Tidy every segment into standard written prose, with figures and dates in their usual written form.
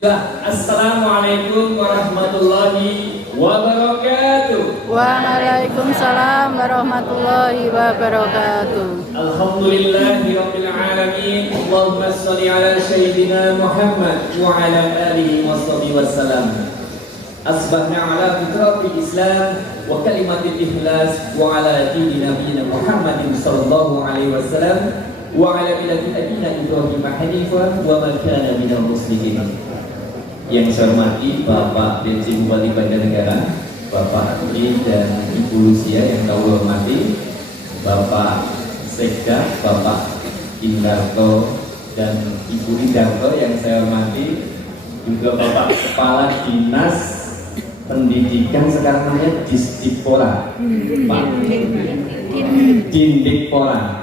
Assalamualaikum warahmatullahi wabarakatuh. Waalaikumsalam warahmatullahi wabarakatuh. Alhamdulillahirabbil alamin. Allahumma shalli ala sayyidina Muhammad wa ala alihi washabihi wasallam. Asbahna ala fitratil Islam wa kalimatil ikhlas wa ala dini nabiyina Muhammadin sallallahu alaihi wasallam wa ala millati abina Ibrahim hanifan wa man kana minal muslimin. Yang saya hormati Bapak DC Bupati Banjarnegara, Bapak Adi dan Ibu Lucia yang kau hormati, Bapak Sekda, Bapak Indarto dan Ibu Indarto yang saya hormati, juga Bapak Kepala Dinas Pendidikan sekarang namanya Disdikpora, Pak Dindikpora,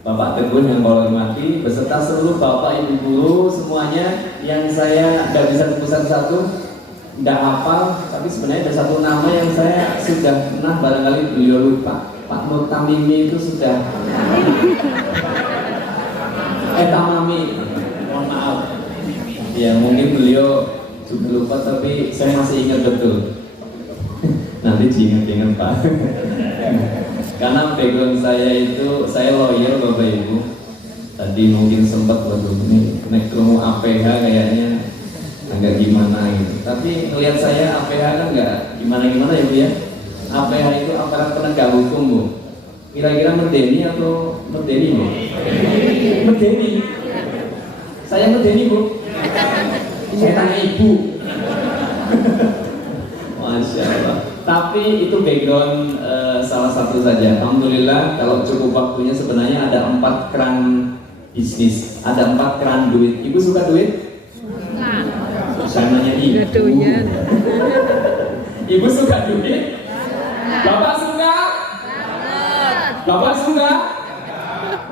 Bapak Teguh yang kau hormati, beserta seluruh Bapak Ibu guru semuanya yang saya nggak bisa sebut satu-satu, nggak hafal, tapi sebenarnya ada satu nama yang saya sudah pernah barangkali beliau lupa. Pak Nur Tamimi itu sudah Tamami, mohon maaf. Ya mungkin beliau sudah lupa, tapi saya masih ingat betul. Nanti diingat-ingat Pak. Karena background saya itu, saya lawyer Bapak Ibu. Tadi mungkin sempat waduh ini naik ketemu APH kayaknya agak gimana gitu. Tapi melihat saya APH kan nggak gimana-gimana ya Bu ya. APH itu aparat penegak hukum Bu. Kira-kira medeni atau medeni Bu? Medeni. Saya medeni Bu. Saya tanya Ibu. Masya Allah. Tapi itu background salah satu saja. Alhamdulillah kalau cukup waktunya sebenarnya ada 4 keran bisnis, ada 4 keran duit. Ibu suka duit? Saya nanya Ibu. Ibu suka duit? Bapak suka? Bapak suka?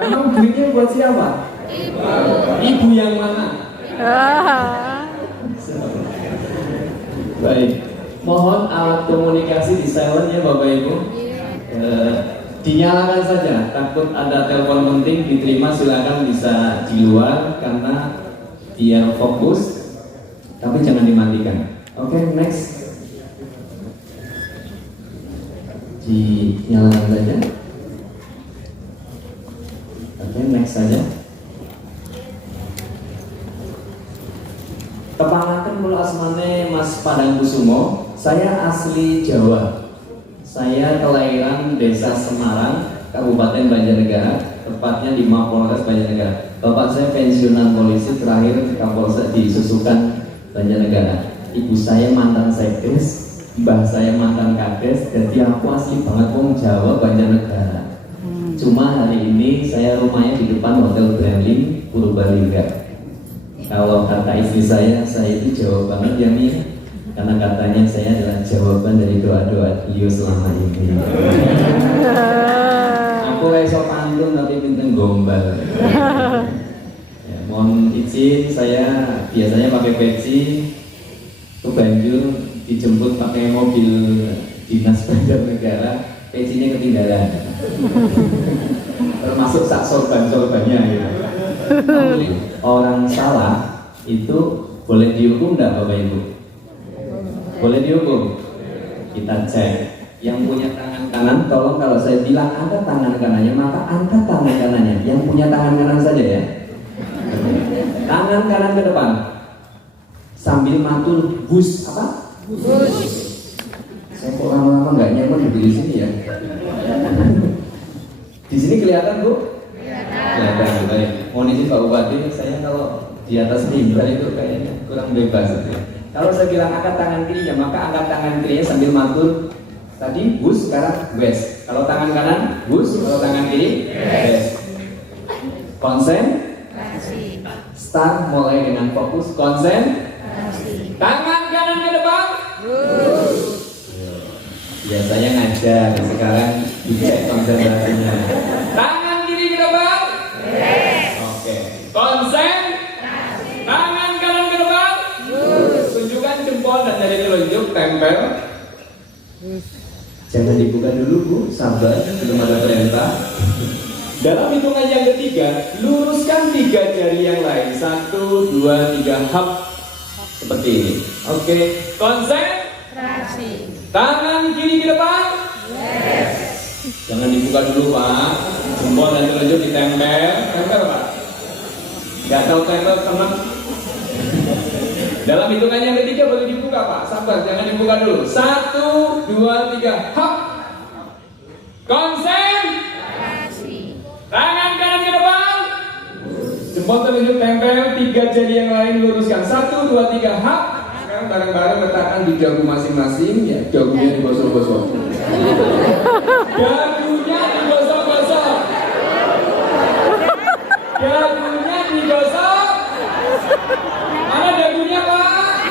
Memang duitnya buat siapa? Ibu yang mana? Baik. Mohon alat komunikasi di silent ya Bapak Ibu. Dinyalakan saja, takut ada telepon penting diterima silakan bisa di luar karena dia fokus, tapi jangan dimatikan. Oke, next. Dinyalakan saja. Oke, next saja. Kepalakan mula asmane Mas Padang Kusumo. Saya asli Jawa. Saya kelahiran Desa Semarang, Kabupaten Banjarnegara, tepatnya di Mapolres Banjarnegara. Bapak saya pensiunan polisi, terakhir Kapolsek di Susukan Banjarnegara. Ibu saya mantan sekdes, mbah saya mantan kades. Jadi aku asli banget wong Jawa Banjarnegara. Cuma hari ini saya rumahnya di depan Hotel Brandling Purbalingga. Kalau kata istri saya itu Jawa banget ya Mia. Karena katanya saya adalah jawaban dari doa-doa beliau selama ini. Aku esok pantun tapi bintang gombal. Ya, mohon izin, saya biasanya pakai peci ke Banjur, dijemput pakai mobil dinas Banjarnegara, pecinya ketinggalan. Termasuk sak sorban-sorbannya gitu. Orang salah itu boleh dihukum enggak Bapak Ibu? Boleh dihukum. Kita cek. Yang punya tangan kanan, tolong kalau saya bilang angkat tangan kanannya, maka angkat tangan kanannya. Yang punya tangan kanan saja ya. Tangan kanan ke depan. Sambil matur bus apa? Bus. Saya kok lama-lama nggak nyaman di sini ya. Di sini kelihatan Bu? Kelihatan. Baik. Mohon izin Pak Bupati, saya kalau di atas mimbar itu kayaknya kurang bebas ya. Kalau saya bilang angkat tangan kirinya, maka angkat tangan kirinya sambil matur. Tadi bus, sekarang west. Kalau tangan kanan bus, kalau tangan kiri west. Konsen. Start mulai dengan fokus. Konsen. Tangan kanan ke depan. Bus. Biasanya ngajar, sekarang dicek konsentrasinya. Tangan kiri ke depan. Oke. Konsen. Tangan kanan ke depan. Tunjukkan jempol dan jari telunjuk, tempel. Jangan dibuka dulu Bu, sabar, belum ada perintah. Dalam hitungan yang ketiga, luruskan 3 jari yang lain. 1, 2, 3, hap. seperti ini. Oke, konsentrasi. Tangan kiri ke depan. Yes. Jangan dibuka dulu Pak. Jempol dan telunjuk ditempel. Tempel Pak. Nggak tahu tempel teman. Dalam hitungan yang ketiga boleh dibuka Pak. Sabar, jangan dibuka dulu. 1, 2, 3, hop. Konsentrasi. Tangan kanan ke depan. Jempol telunjuk tempel. 3 jari yang lain luruskan. 1, 2, 3, hop. Sekarang bareng-bareng letakkan di dagu masing-masing. Ya, dagunya digosok-gosok. Dagunya digosok-gosok. Dagunya digosok. Mana dagunya Pak?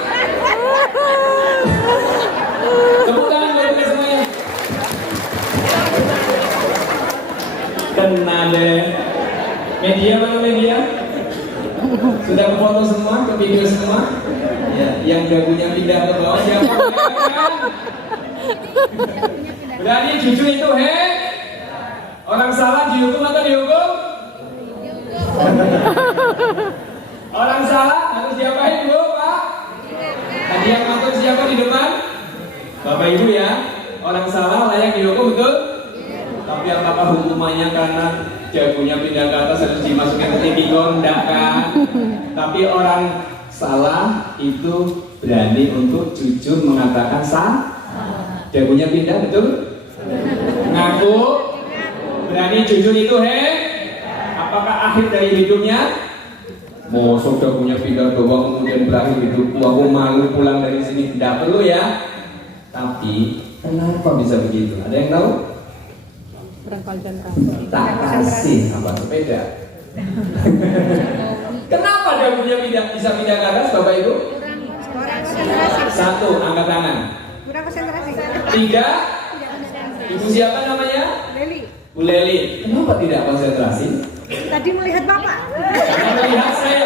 Tepuk tangan buat kita semuanya. Kena deh. Media mana media? Sudah ke foto semua, ke video semua? Ya, yang dagunya pindah ke bawah siapa? Berani jujur itu he? Orang salah dihukum atau dihukum? Orang salah harus diapain Bu Pak? Tadi yang ngatur siapa di depan? Bapak Ibu ya. Orang salah layak dihukum betul? Tapi apakah hukumannya karena dagunya pindah ke atas harus dimasukkan ke tipikor? Enggak kan? Tapi orang salah itu berani untuk jujur mengatakan salah. Dagunya pindah betul? Ngaku? Berani jujur itu he? Apakah akhir dari hidupnya? Mosok dagunya pindah bawah kemudian berakhir hidupku, aku malu pulang dari sini. Tidak perlu ya. Tapi kenapa bisa begitu? Ada yang tahu? Tak kasih apa sepeda. Kenapa dagunya bisa pindah ke atas Bapak Ibu? Satu, angkat tangan. Kurang konsentrasi. 3, Ibu siapa namanya? Leli. Bu Leli. Kenapa tidak konsentrasi? Tadi melihat Bapak. Karena melihat saya.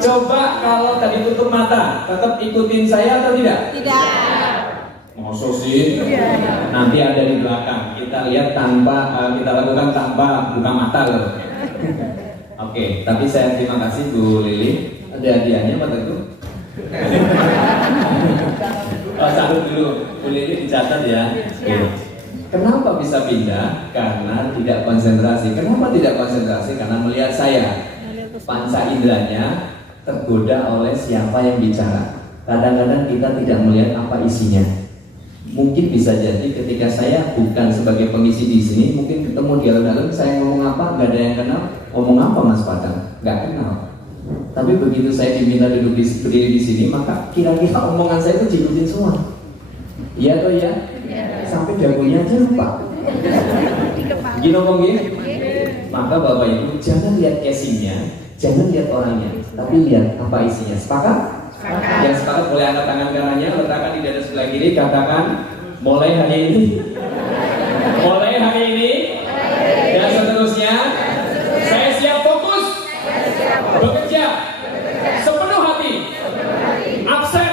Coba kalau tadi tutup mata, tetap ikutin saya atau tidak? Tidak. Maksud sih? Nanti ada di belakang. Kita lihat tanpa, kita lakukan tanpa buka mata loh. Oke, tapi saya terima kasih Bu Lili. Ada hadiahnya Pak Teguh? Oh, satu dulu. Bu Lili dicatat ya. Oke. Kenapa bisa pindah? Karena tidak konsentrasi. Kenapa tidak konsentrasi? Karena melihat saya. Panca inderanya tergoda oleh siapa yang bicara. Kadang-kadang kita tidak melihat apa isinya. Mungkin bisa jadi ketika saya bukan sebagai pengisi di sini, mungkin ketemu di dalam saya ngomong apa, nggak ada yang kenal. Ngomong apa Mas Padang? Nggak kenal. Tapi begitu saya diminta duduk berdiri di sini, maka kira-kira omongan saya itu diikutin semua. Iya atau ya? Sampai dagunya aja lupa. Gini ngomong gini. Maka Bapak Ibu jangan lihat casingnya, jangan lihat orangnya, tapi lihat apa isinya. Sepakat? Sepakat. Yang sepakat boleh angkat tangan kanannya, letakkan di dada sebelah kiri, katakan mulai hari ini. Mulai hari ini dan seterusnya saya siap fokus bekerja sepenuh hati, absen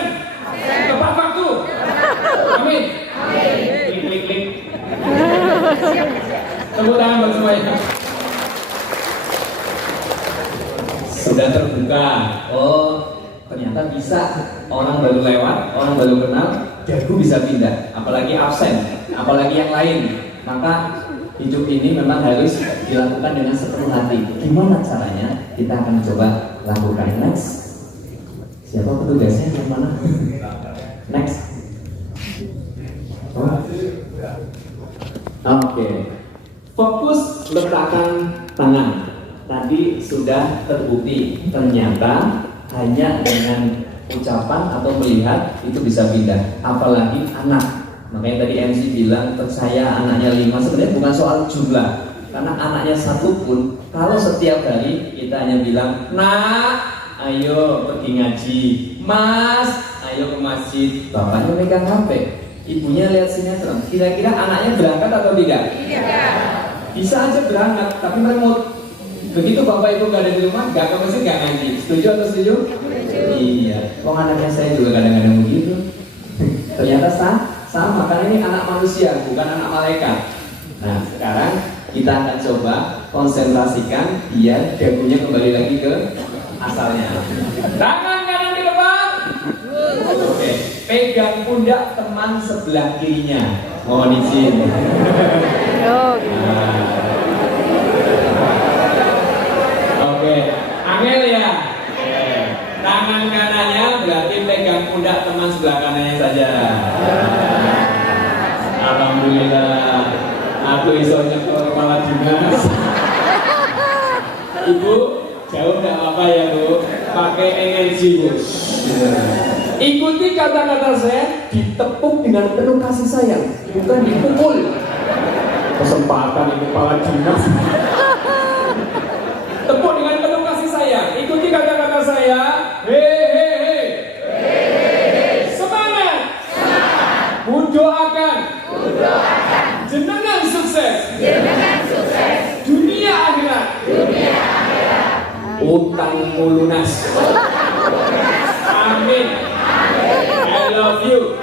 tepat waktu. Amin. Klik. Tepuk tangan buat semuanya. Sudah terbuka. Oh, ternyata bisa. Orang baru lewat, orang baru kenal, dagu bisa pindah. Apalagi absen, apalagi yang lain. Maka hidup ini memang harus dilakukan dengan sepenuh hati. Gimana caranya? Kita akan coba lakukan. Next. Siapa petugasnya? Yang mana? Next. Oke. Fokus letakkan tangan. Tadi sudah terbukti ternyata hanya dengan ucapan atau melihat itu bisa pindah. Apalagi anak. Makanya tadi MC bilang saya anaknya 5. Sebenarnya bukan soal jumlah. Karena anaknya 1 pun kalau setiap hari kita hanya bilang, "Nak, ayo pergi ngaji. Mas, ayo ke masjid." Bapaknya megang HP. Ibunya lihat sinetron. Kira-kira anaknya berangkat atau tidak? Tidak. Bisa aja berangkat, tapi meremut. Begitu bapak ibu gak ada di rumah, gak ke masjid, gak ngaji. Setuju atau setuju? Iya. Wong anaknya saya juga kadang-kadang begitu. Ternyata sama, karena ini anak manusia, bukan anak malaikat. Nah, sekarang kita akan coba konsentrasikan biar dagunya kembali lagi ke asalnya. Tangan pegang pundak teman sebelah kirinya. Mohon izin. Yo, gitu. Oke, angel ya. Tangan kanannya berarti pegang pundak teman sebelah kanannya saja. Alhamdulillah. Aku iso nyekel kepala dinas. Ibu, jauh enggak apa ya Bu? Pakai energi Bu. Ikuti kata-kata saya, ditepuk dengan penuh kasih sayang, bukan dipukul. Kesempatan ibu kepala dinas. Tepuk dengan penuh kasih sayang. Ikuti kata-kata saya. Hehehe. Semangat. Doakan. Jenengan sukses. Dunia akhirat. Utangmu lunas. Amin. I love you.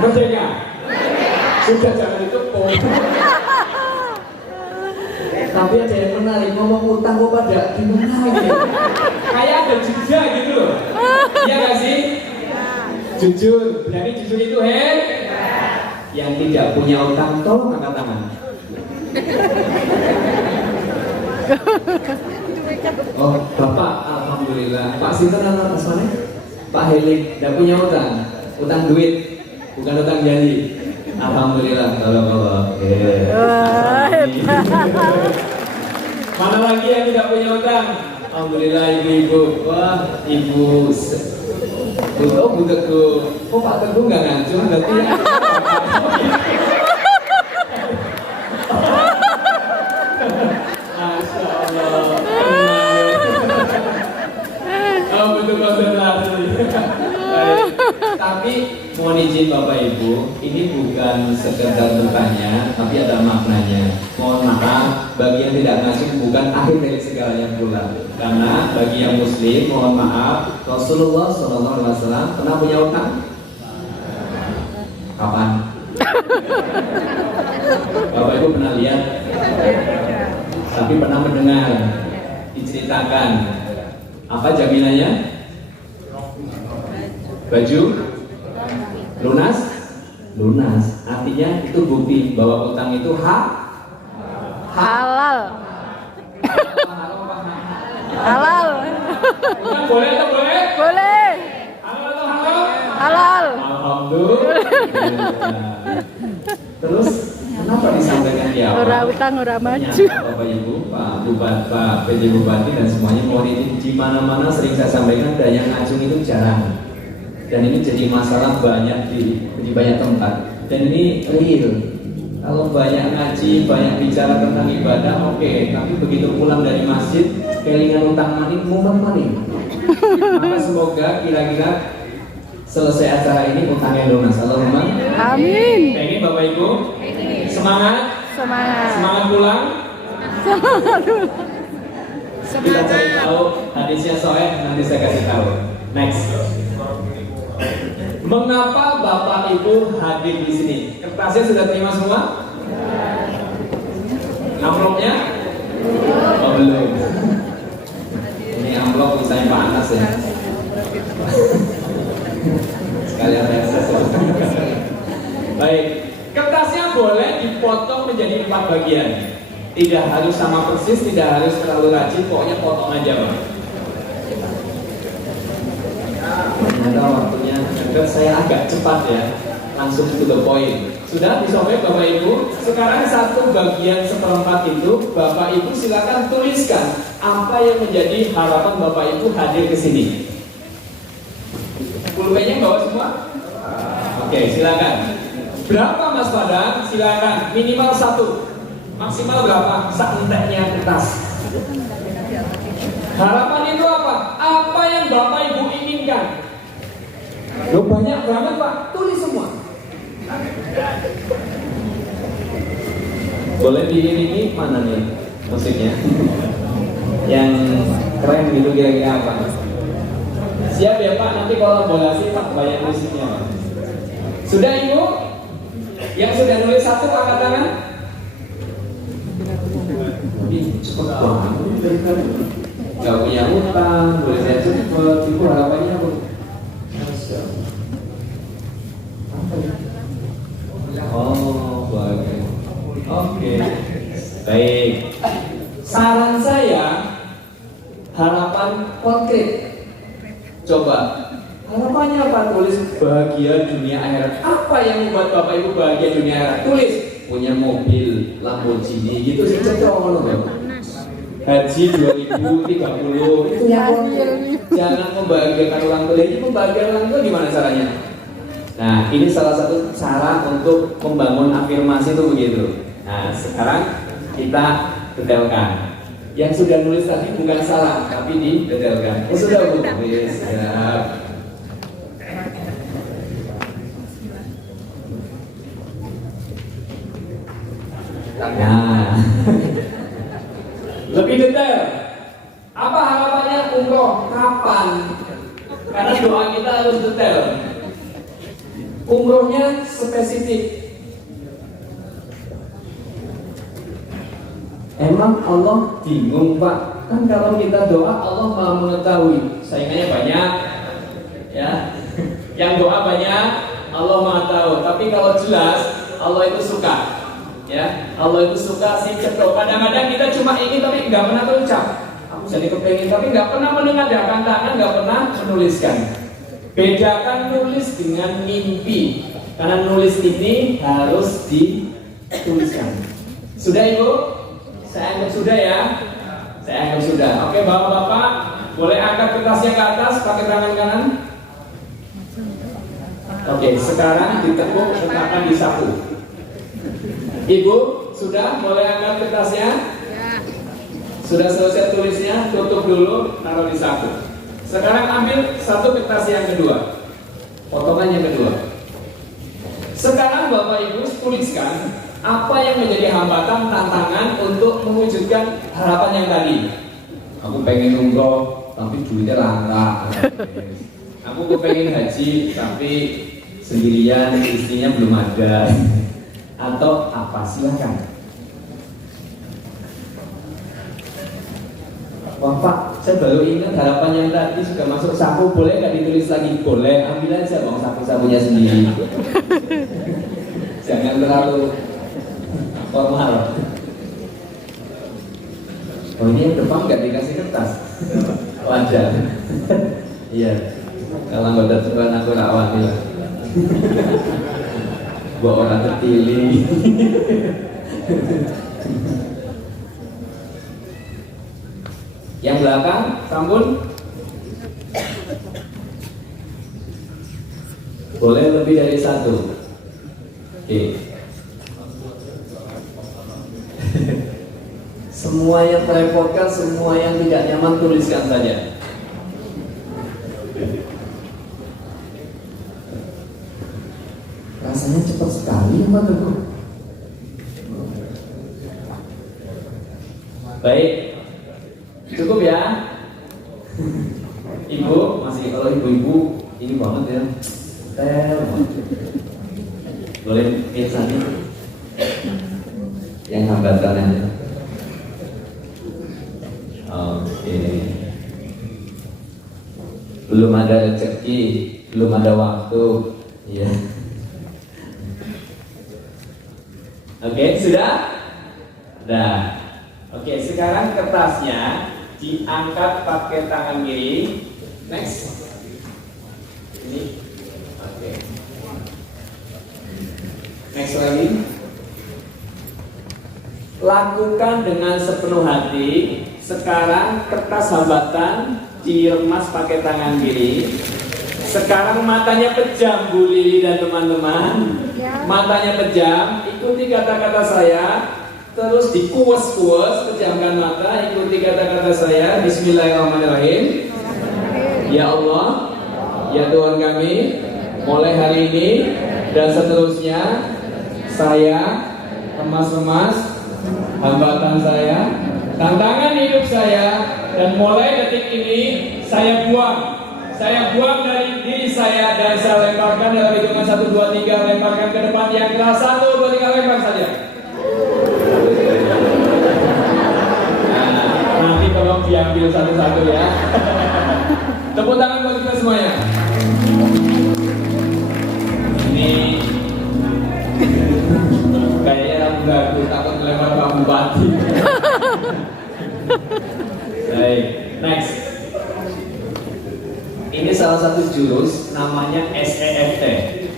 Merdeka. Sudah jangan ditepuk. Tapi ada yang menarik, ngomong utang kok pada gimana gitu. Kayak ada jeda gitu loh. Iya gak sih? Jujur, berani jujur itu yang tidak punya utang tolong angkat tangan. Oh, Bapak, alhamdulillah. Pak Sinten atas mana? Pak Helik, tidak punya utang. Utang duit, bukan utang janji. Alhamdulillah, kalau mana lagi yang tidak punya utang? Alhamdulillah ibu-ibu. Wah, ibu Bu Teguh. Oh, Pak Teguh nggak ngancur berarti ya? Masya Allah. Oh, betul konsentrasi. Tapi mohon izin Bapak Ibu, ini bukan sekedar bertanya, tapi ada maknanya. Mohon maaf, bagi yang tidak ngasih bukan akhir dari segalanya pula. Karena bagi yang Muslim, mohon maaf, Rasulullah SAW pernah punya utang? Kapan? Bapak Ibu pernah lihat? Tapi pernah mendengar diceritakan apa jaminannya? Baju lunas, artinya itu bukti bahwa utang itu halal. Halal. Utang boleh atau boleh? Boleh. Halal atau haram? Halal. Alhamdulillah. Terus kenapa disampaikan di awal? Ora utang ora maju. Bapak Ibu, Pak Bupati, Pak PJ Bupati dan semuanya mohon izin, di mana-mana sering saya sampaikan dan yang ngacung itu jarang. Dan ini jadi masalah banyak di banyak tempat. Dan ini real. Kalau banyak ngaji, banyak bicara tentang ibadah, oke. Tapi begitu pulang dari masjid, kelingan utang maning, mumet maning. Maka semoga kira-kira selesai acara ini utangnya lunas. Allahumma Amin. pengen Bapak Ibu semangat pulang. Kita cari tahu hadisnya soeh, nanti saya kasih tahu. Next. Mengapa Bapak Ibu hadir di sini? Kertasnya sudah terima semua? Amplopnya? Oh, belum. Ini amplop misalnya Pak Anas ya. Sekalian reses. Baik, kertasnya boleh dipotong menjadi 4 bagian. Tidak harus sama persis, tidak harus terlalu rajin, pokoknya potong aja Pak. Ternyata waktunya agar saya agak cepat ya, langsung to the point. Sudah disobek Bapak Ibu. Sekarang 1 bagian 1/4 itu Bapak Ibu silakan tuliskan apa yang menjadi harapan Bapak Ibu hadir ke sini. Pulpennya bawa semua? Oke, silakan. Berapa Mas Padang? Silakan. Minimal 1. Maksimal berapa? Seenteknya kertas. Harapan itu apa? Apa yang Bapak Ibu inginkan? Loh, banyak banget Pak, tulis semua. Boleh diiringi mana nih musiknya? Yang keren gitu kira-kira apa? Siap ya Pak, nanti kolaborasi Pak, banyak musiknya Pak. Sudah Ibu? Yang sudah nulis 1 angkat tangan? Cepet banget. nggak punya hutang, boleh sehat cepet, itu harapannya apa? Masya Allah. Apa ya? Oh, baik. Oke. Baik. Saran saya, harapan konkret. Coba, harapannya apa? Tulis bahagia dunia akhirat. Apa yang membuat Bapak Ibu bahagia dunia akhirat? Tulis punya mobil Lamborghini gitu sih, cocok. Haji 2030 itu yang konkret. Jangan membahagiakan orang tua. Ini membahagiakan orang tua gimana caranya? Nah, ini salah satu cara untuk membangun afirmasi itu begitu. Nah, sekarang kita detailkan. Yang sudah nulis tadi bukan salah, tapi didetailkan. Oh, sudah Bu. Siap. Nah, lebih detail. Apa harapannya umroh? Kapan? Karena doa kita harus detail. Umrohnya spesifik. Emang Allah bingung Pak? Kan kalau kita doa Allah maha mengetahui. Saingannya banyak, ya. Yang doa banyak, Allah maha tahu. Tapi kalau jelas, Allah itu suka, ya. Allah itu suka sih cetok. Kadang-kadang kita cuma ingin tapi nggak pernah terucap. Aku jadi kepengen tapi nggak pernah menengadahkan tangan, nggak pernah menuliskan. Bedakan nulis dengan mimpi. Karena nulis ini harus dituliskan. Sudah Ibu? Saya anggap sudah ya. Saya anggap sudah. Oke, Bapak-bapak, boleh angkat kertasnya ke atas pakai tangan kanan. Oke, sekarang ditekuk, letakkan di saku. Ibu, sudah boleh angkat kertasnya? Sudah selesai tulisnya, tutup dulu, taruh di saku. Sekarang ambil satu kertas yang kedua, potongan yang kedua. Sekarang Bapak Ibu tuliskan apa yang menjadi hambatan, tantangan untuk mewujudkan harapan yang tadi. Aku pengen umroh, tapi duitnya langka. Aku pengen haji, tapi sendirian, istrinya belum ada. Atau apa, silakan. Wah Pak, saya baru ingat harapan yang tadi sudah masuk saku, boleh nggak ditulis lagi? Boleh, ambil aja bang saku-sakunya sendiri. Jangan terlalu formal. Oh ini yang depan nggak dikasih kertas? Wajar. Iya. Kalau nggak ada turunan aku rawan ya. Buat orang ketili. Yang belakang, sampun. Boleh lebih dari satu. Oke. Semua yang terrepotkan, semua yang tidak nyaman tuliskan saja. Rasanya cepat sekali, Pak Teguh. Baik, cukup ya. Ibu masih, kalau ibu-ibu ini banget ya. Boleh biasanya yang hambatannya. Oke. Belum ada rezeki, belum ada waktu. Iya. Oke, sudah? Sudah. Oke, sekarang kertasnya diangkat pakai tangan kiri. Next. Ini. Oke. Next lagi. Lakukan dengan sepenuh hati. Sekarang kertas hambatan diremas pakai tangan kiri. Sekarang matanya pejam Bu Lili dan teman-teman. Matanya pejam, ikuti kata-kata saya. Terus dikuas-kuas, pejamkan mata, ikuti kata-kata saya. Bismillahirrahmanirrahim. Ya Allah, ya Tuhan kami, mulai hari ini dan seterusnya saya remas-remas hambatan saya, tantangan hidup saya, dan mulai detik ini saya buang dari diri saya dan saya lemparkan dalam hitungan 1, 2, 3, lemparkan ke depan yang keras. 1, 2, 3, lempar saja. Nah, nanti tolong dia diambil satu-satu ya. Tepuk tangan buat kita semuanya. Ini kayaknya enggak, aku takut melempar Pak Bupati. Baik, next. Ini salah satu jurus namanya SEFT,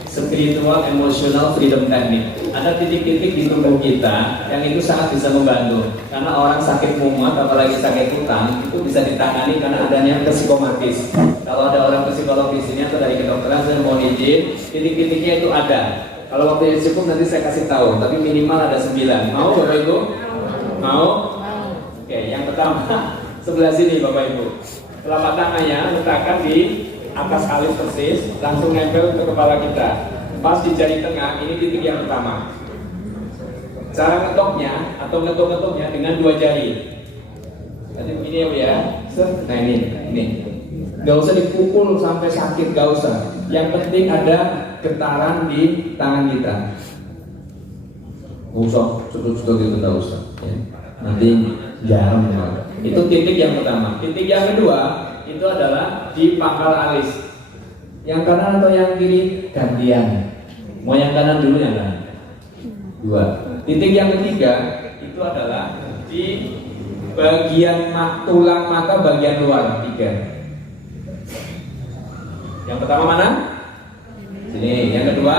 Spiritual Emotional Freedom Technique. Ada titik-titik di tubuh kita yang itu sangat bisa membantu. Karena orang sakit mumet, apalagi sakit utang, itu bisa ditangani karena adanya psikomatis. Kalau ada orang psikolog di sini atau dari kedokteran, saya mohon izin, titik-titiknya itu ada. Kalau waktu yang cukup nanti saya kasih tahu, tapi minimal ada 9. Mau Bapak Ibu? Mau? Oke, yang pertama sebelah sini Bapak Ibu. Telapak tangannya letakkan di atas alis persis, langsung nempel ke kepala kita. Pas di jari tengah, ini titik yang pertama. Cara ngetoknya atau ngetok-ngetoknya dengan 2 jari. Nanti begini ya Bu ya. Nah ini. Gak usah dipukul sampai sakit, gak usah. Yang penting ada getaran di tangan kita. Gak usah, cedut-cedut itu gak usah ya. Nanti jarang ya. Itu titik yang pertama. Titik yang kedua itu adalah di pangkal alis. Yang kanan atau yang kiri gantian. Mau yang kanan dulu yang kanan. 2. Titik yang ketiga itu adalah di bagian tulang mata bagian luar. 3. Yang pertama mana? Sini. Yang kedua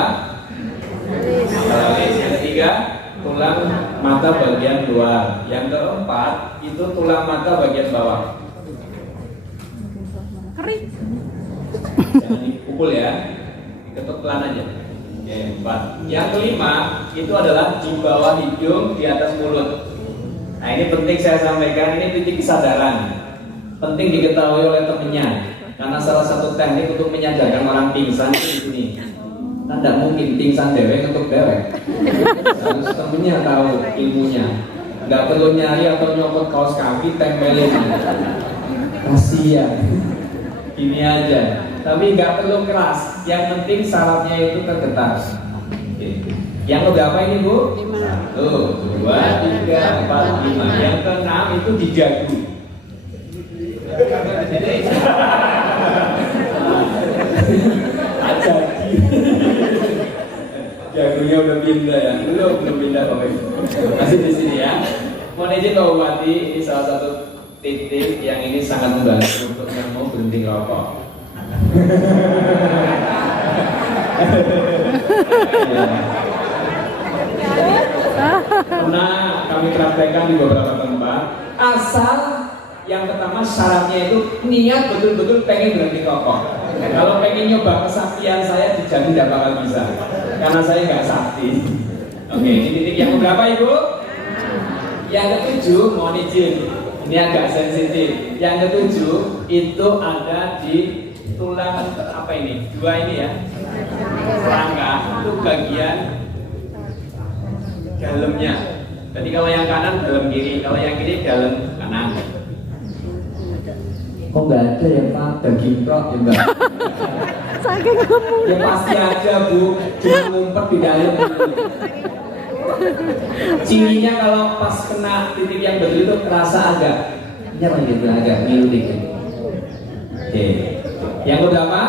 pangkal alis. Yang ketiga tulang mata bagian luar. Yang keempat itu tulang mata bagian bawah. Kering. Jangan dipukul ya, diketuk pelan aja. Oke, 4. Yang kelima itu adalah di bawah hidung, di atas mulut. Nah ini penting saya sampaikan, ini titik kesadaran. Penting diketahui oleh temennya, karena salah satu teknik untuk menyadarkan orang pingsan itu di sini. Nah, tidak mungkin pingsan dewek untuk dewek. Harus temennya tahu ilmunya. Nggak perlu nyari atau nyopot kaos kaki tempelin. Kasian. Ini aja. Tapi nggak perlu keras. Yang penting sarafnya itu tergetar. Oke. Yang keberapa ini Bu? 1, 2, 3, 4, 5. Yang keenam itu di dagu. Jagonya udah pindah ya, belum pindah Bapak Ibu. Masih di sini ya. Mohon izin Pak Bupati, ini salah satu titik yang ini sangat membantu untuk yang mau berhenti rokok. Pernah kami praktekkan di beberapa tempat. Asal yang pertama syaratnya itu niat betul-betul pengen berhenti rokok. Kalau pengen nyoba kesaktian saya dijamin tidak bakal bisa, karena saya nggak sakti. Oke, ini titik yang berapa Ibu? Yang ketujuh, mohon izin, ini agak sensitif. Yang ketujuh itu ada di tulang apa ini? 2 ini ya, rangka itu bagian dalamnya. Jadi kalau yang kanan dalam kiri, kalau yang kiri dalam kanan. Kok nggak ada ya Pak, daging prok ya Mbak? Saking ngomong. Ya pasti ada Bu, cuma ngumpet di dalam. Cinginya kalau pas kena titik yang betul itu terasa agak nyerah gitu, agak ngilu dikit. Oke, yang berapa?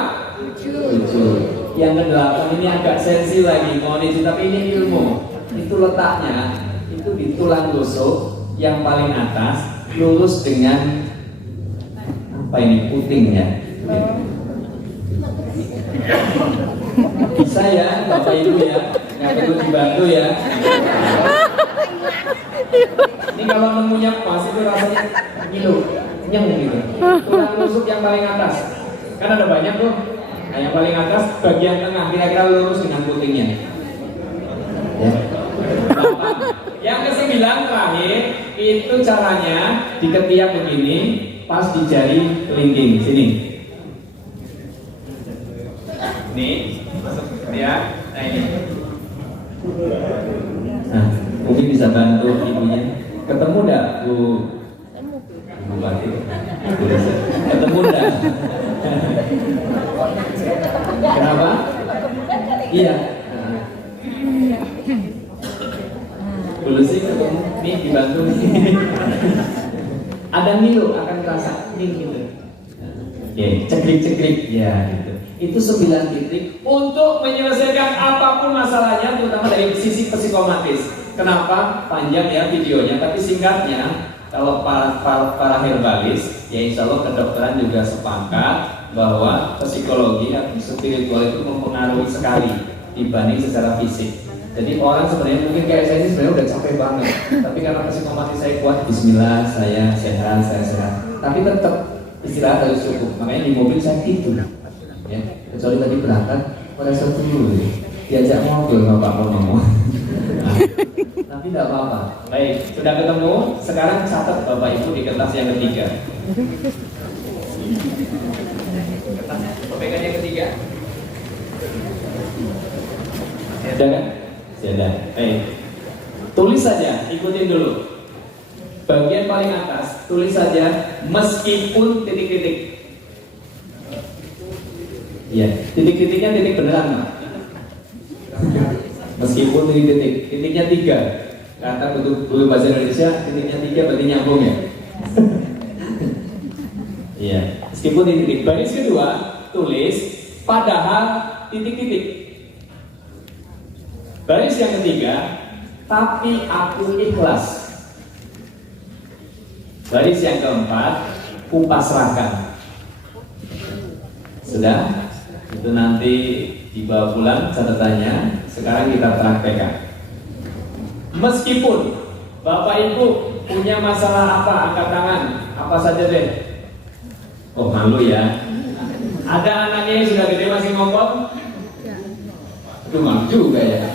7. Yang ke-8 ini agak sensi lagi, mohon izin, tapi ini ilmu. Itu letaknya, itu di tulang rusuk yang paling atas, lurus dengan apa ini, putingnya. Bisa ya Bapak Ibu ya, nggak perlu dibantu ya. Ini kalau nemunya pas itu rasanya ngilu, kenyang gitu. Tulang rusuk yang paling atas, kan ada banyak tuh. Nah yang paling atas bagian tengah kira-kira lurus dengan putingnya. Ya. Yang ke-9 terakhir itu caranya di ketiak begini, pas di jari kelingking sini. Nih, masuk ya. Nah ini. Nah, mungkin bisa bantu ibunya. Ketemu enggak Bu? Bupati. Ketemu enggak? Kenapa? Iya. Dulu sih ketemu nih dibantu nih. Ada ngilu akan kuning gitu. Ya, cekrik-cekrik ya gitu. Itu 9 titik untuk menyelesaikan apapun masalahnya, terutama dari sisi psikomatis. Kenapa? Panjang ya videonya, tapi singkatnya, kalau para herbalis, ya insya Allah kedokteran juga sepakat bahwa psikologi atau spiritual itu mempengaruhi sekali dibanding secara fisik. Jadi orang sebenarnya mungkin kayak saya ini sebenarnya udah capek banget, tapi karena psikomatis saya kuat, Bismillah, saya sehat. Tapi tetap istirahat harus cukup. Makanya di mobil saya tidur. Ya, kecuali tadi berangkat pada saat dulu diajak ngobrol bapak mau ngomong. Nah, tapi tidak apa-apa. Baik, sudah ketemu. Sekarang catat bapak ibu di kertas yang ketiga. Kertas pegangan yang ketiga. Ada kan? Sudah. Baik. Tulis saja, ikutin dulu. Bagian paling atas, tulis saja meskipun titik-titik. Ya, titik-titiknya titik beneran, Pak. Meskipun titik-titik, titiknya 3. Kata guru bahasa Indonesia, titiknya 3 berarti nyambung ya. Iya, meskipun titik-titik. Baris kedua, tulis padahal titik-titik. Baris yang ketiga, tapi aku ikhlas. Baris yang keempat, kupasrahkan. Sudah? Itu nanti dibawa pulang catatannya. Sekarang kita praktekkan. Meskipun Bapak Ibu punya masalah apa, angkat tangan. Apa saja deh. Oh malu ya. Ada anaknya yang sudah gede masih ngomong? Aduh malu juga ya.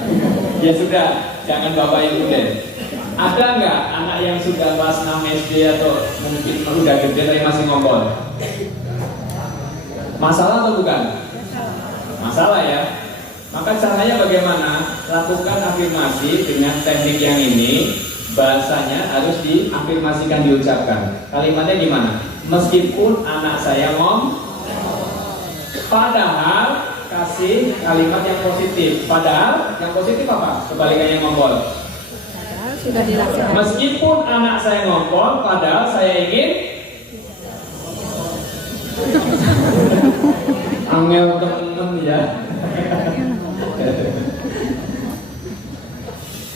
Ya sudah, jangan Bapak Ibu deh. Ada nggak anak yang sudah kelas 6 SD atau mungkin udah gede tapi masih ngomong? Masalah atau bukan? Masalah ya. Maka caranya bagaimana? Lakukan afirmasi dengan teknik yang ini. Bahasanya harus diafirmasikan, diucapkan. Kalimatnya gimana? Meskipun anak saya padahal kasih kalimat yang positif. Padahal yang positif apa? Kebalikannya ngompol. Padahal sudah dilaksanakan. Meskipun anak saya ngompol, padahal saya ingin angel temen ya.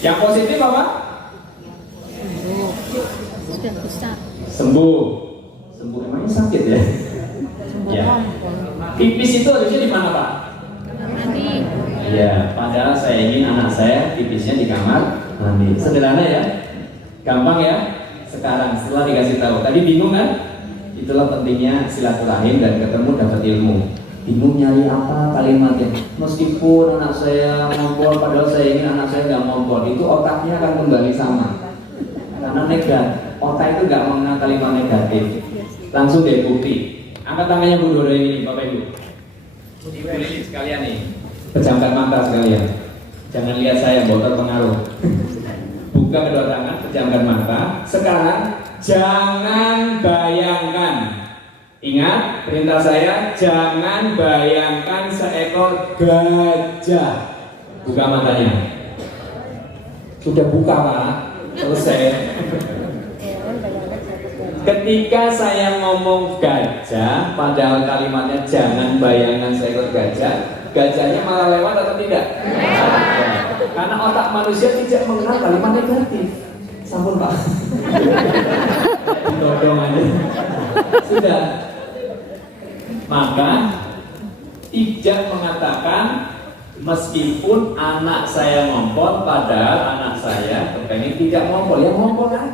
Yang positif apa? Sudah besar. Sembuh. Sembuh emangnya sakit ya? Ya. Pipis itu harusnya di mana Pak? Kamar mandi. Ya, padahal saya ingin anak saya pipisnya di kamar mandi. Sederhana ya? Gampang ya? Sekarang setelah dikasih tahu. Tadi bingung kan? Itulah pentingnya silaturahim dan ketemu dapat ilmu. Bingung nyari apa kalimatnya? Meskipun anak saya ngompol, padahal saya ingin anak saya nggak ngompol. Itu otaknya akan kembali sama. Karena negatif. Otak itu nggak mengenal kalimat negatif. Langsung deh bukti. Angkat tangannya Bu Doro ini, Bapak Ibu. Ibu ini sekalian nih. Pejamkan mata sekalian. Jangan lihat saya, bau terpengaruh. Buka kedua tangan, pejamkan mata. Sekarang jangan bayangkan. Ingat perintah saya, jangan bayangkan seekor gajah. Buka matanya. Sudah buka Pak, selesai. Ketika saya ngomong gajah, padahal kalimatnya jangan bayangkan seekor gajah, gajahnya malah lewat atau tidak? Karena otak manusia tidak mengenal kalimat negatif. Sampun Pak. Ditodong aja. Sudah. Maka tidak mengatakan meskipun anak saya ngompol, padahal anak saya kepengen tidak ngompol, ya ngompol kan?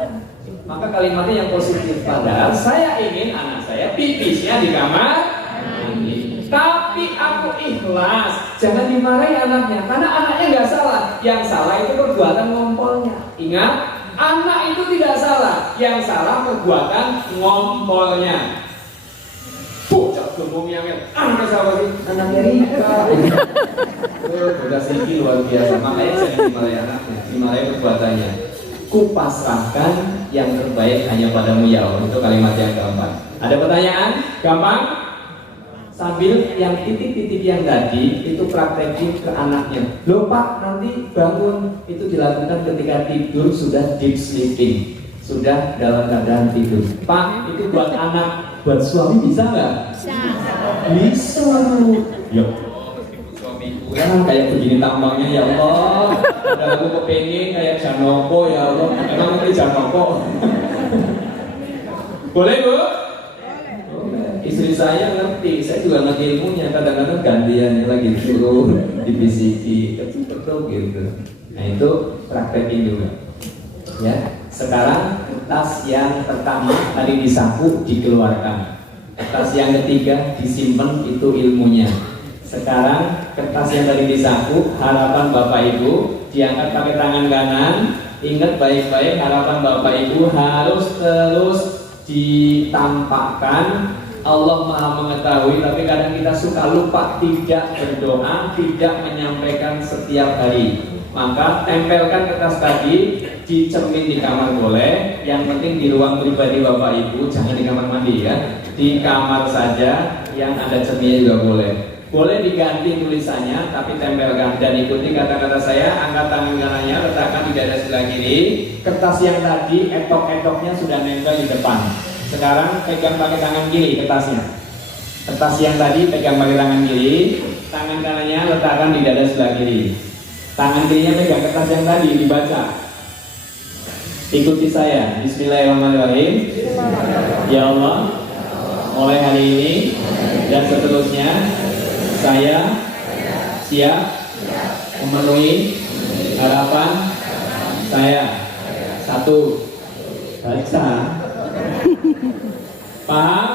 Maka kalimatnya yang positif. Padahal saya ingin anak saya pipisnya di kamar mandi. Tapi aku ikhlas. Jangan dimarahi anaknya, karena anaknya nggak salah. Yang salah itu perbuatan ngompolnya. Ingat, anak itu tidak salah. Yang salah perbuatan ngompolnya. Bocah gembongnya anak siapa sih? Anaknya Rika. Udah singgi luar biasa. Makanya jangan dimarahi anaknya, dimarahi perbuatannya. Kupasrahkan yang terbaik hanya padamu ya Allah. Itu kalimat yang keempat. Ada pertanyaan? Gampang? Sambil yang titik-titik yang tadi itu praktekin ke anaknya. Loh Pak, nanti bangun. Itu dilakukan ketika tidur sudah deep sleeping, sudah dalam keadaan tidur. Pak, itu buat anak. buat suami bisa nggak? Bisa. Bisa. Ya suamiku ya kayak begini tampangnya ya Allah. Padahal aku kepengen kayak Janoko ya Allah. Emang ngerti Janoko? Boleh Bu? Istri saya ngerti, saya juga ngerti ilmunya. Kadang-kadang gantian lagi suruh dibisiki, ketuk gitu. Nah itu praktekin juga. Ya, sekarang kertas yang pertama tadi disapu dikeluarkan. Kertas yang ketiga disimpan, itu ilmunya. Sekarang kertas yang tadi disapu, harapan Bapak Ibu diangkat pakai tangan kanan. Ingat baik-baik, harapan Bapak Ibu harus terus ditampakkan. Allah Maha mengetahui, tapi kadang kita suka lupa tidak berdoa, tidak menyampaikan setiap hari. Maka tempelkan kertas tadi di cermin di kamar boleh, yang penting di ruang pribadi Bapak Ibu, jangan di kamar mandi ya. Di kamar saja yang ada cerminnya juga boleh. Boleh diganti tulisannya, tapi tempelkan dan ikuti kata-kata saya. Angkat tangan kanannya, letakkan di dada sebelah kiri. Kertas yang tadi etok-etoknya sudah nempel di depan. Sekarang pegang pakai tangan kiri kertasnya. Kertas yang tadi pegang pakai tangan kiri, tangan kanannya letakkan di dada sebelah kiri. Tangan kirinya pegang kertas yang tadi, dibaca. Ikuti saya. Bismillahirrahmanirrahim. Ya Allah, mulai hari ini dan seterusnya saya siap memenuhi harapan saya. Satu, baca. Paham?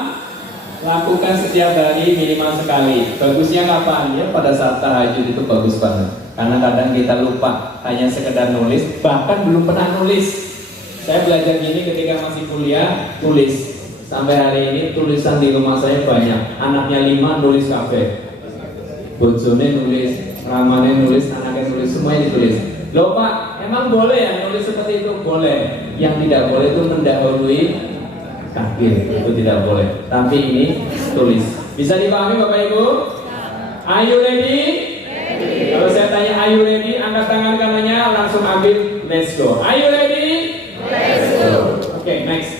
Lakukan setiap hari minimal sekali. Bagusnya kapan? Ya pada saat tahajud itu bagus banget. Karena kadang kita lupa hanya sekedar nulis, bahkan belum pernah nulis. Saya belajar gini ketika masih kuliah, tulis. Sampai hari ini tulisan di rumah saya banyak. Anaknya 5 nulis kafe. Bojone nulis, ramane nulis, anaknya nulis, semuanya ditulis. Loh Pak, emang boleh ya nulis seperti itu? Boleh. Yang tidak boleh itu mendahului takdir, itu tidak boleh. Tapi ini tulis. Bisa dipahami Bapak Ibu? Are you ready? Kalau saya tanya are you ready, angkat tangan kanannya, langsung ambil. Let's go. Are you ready? Let's go. Oke, next.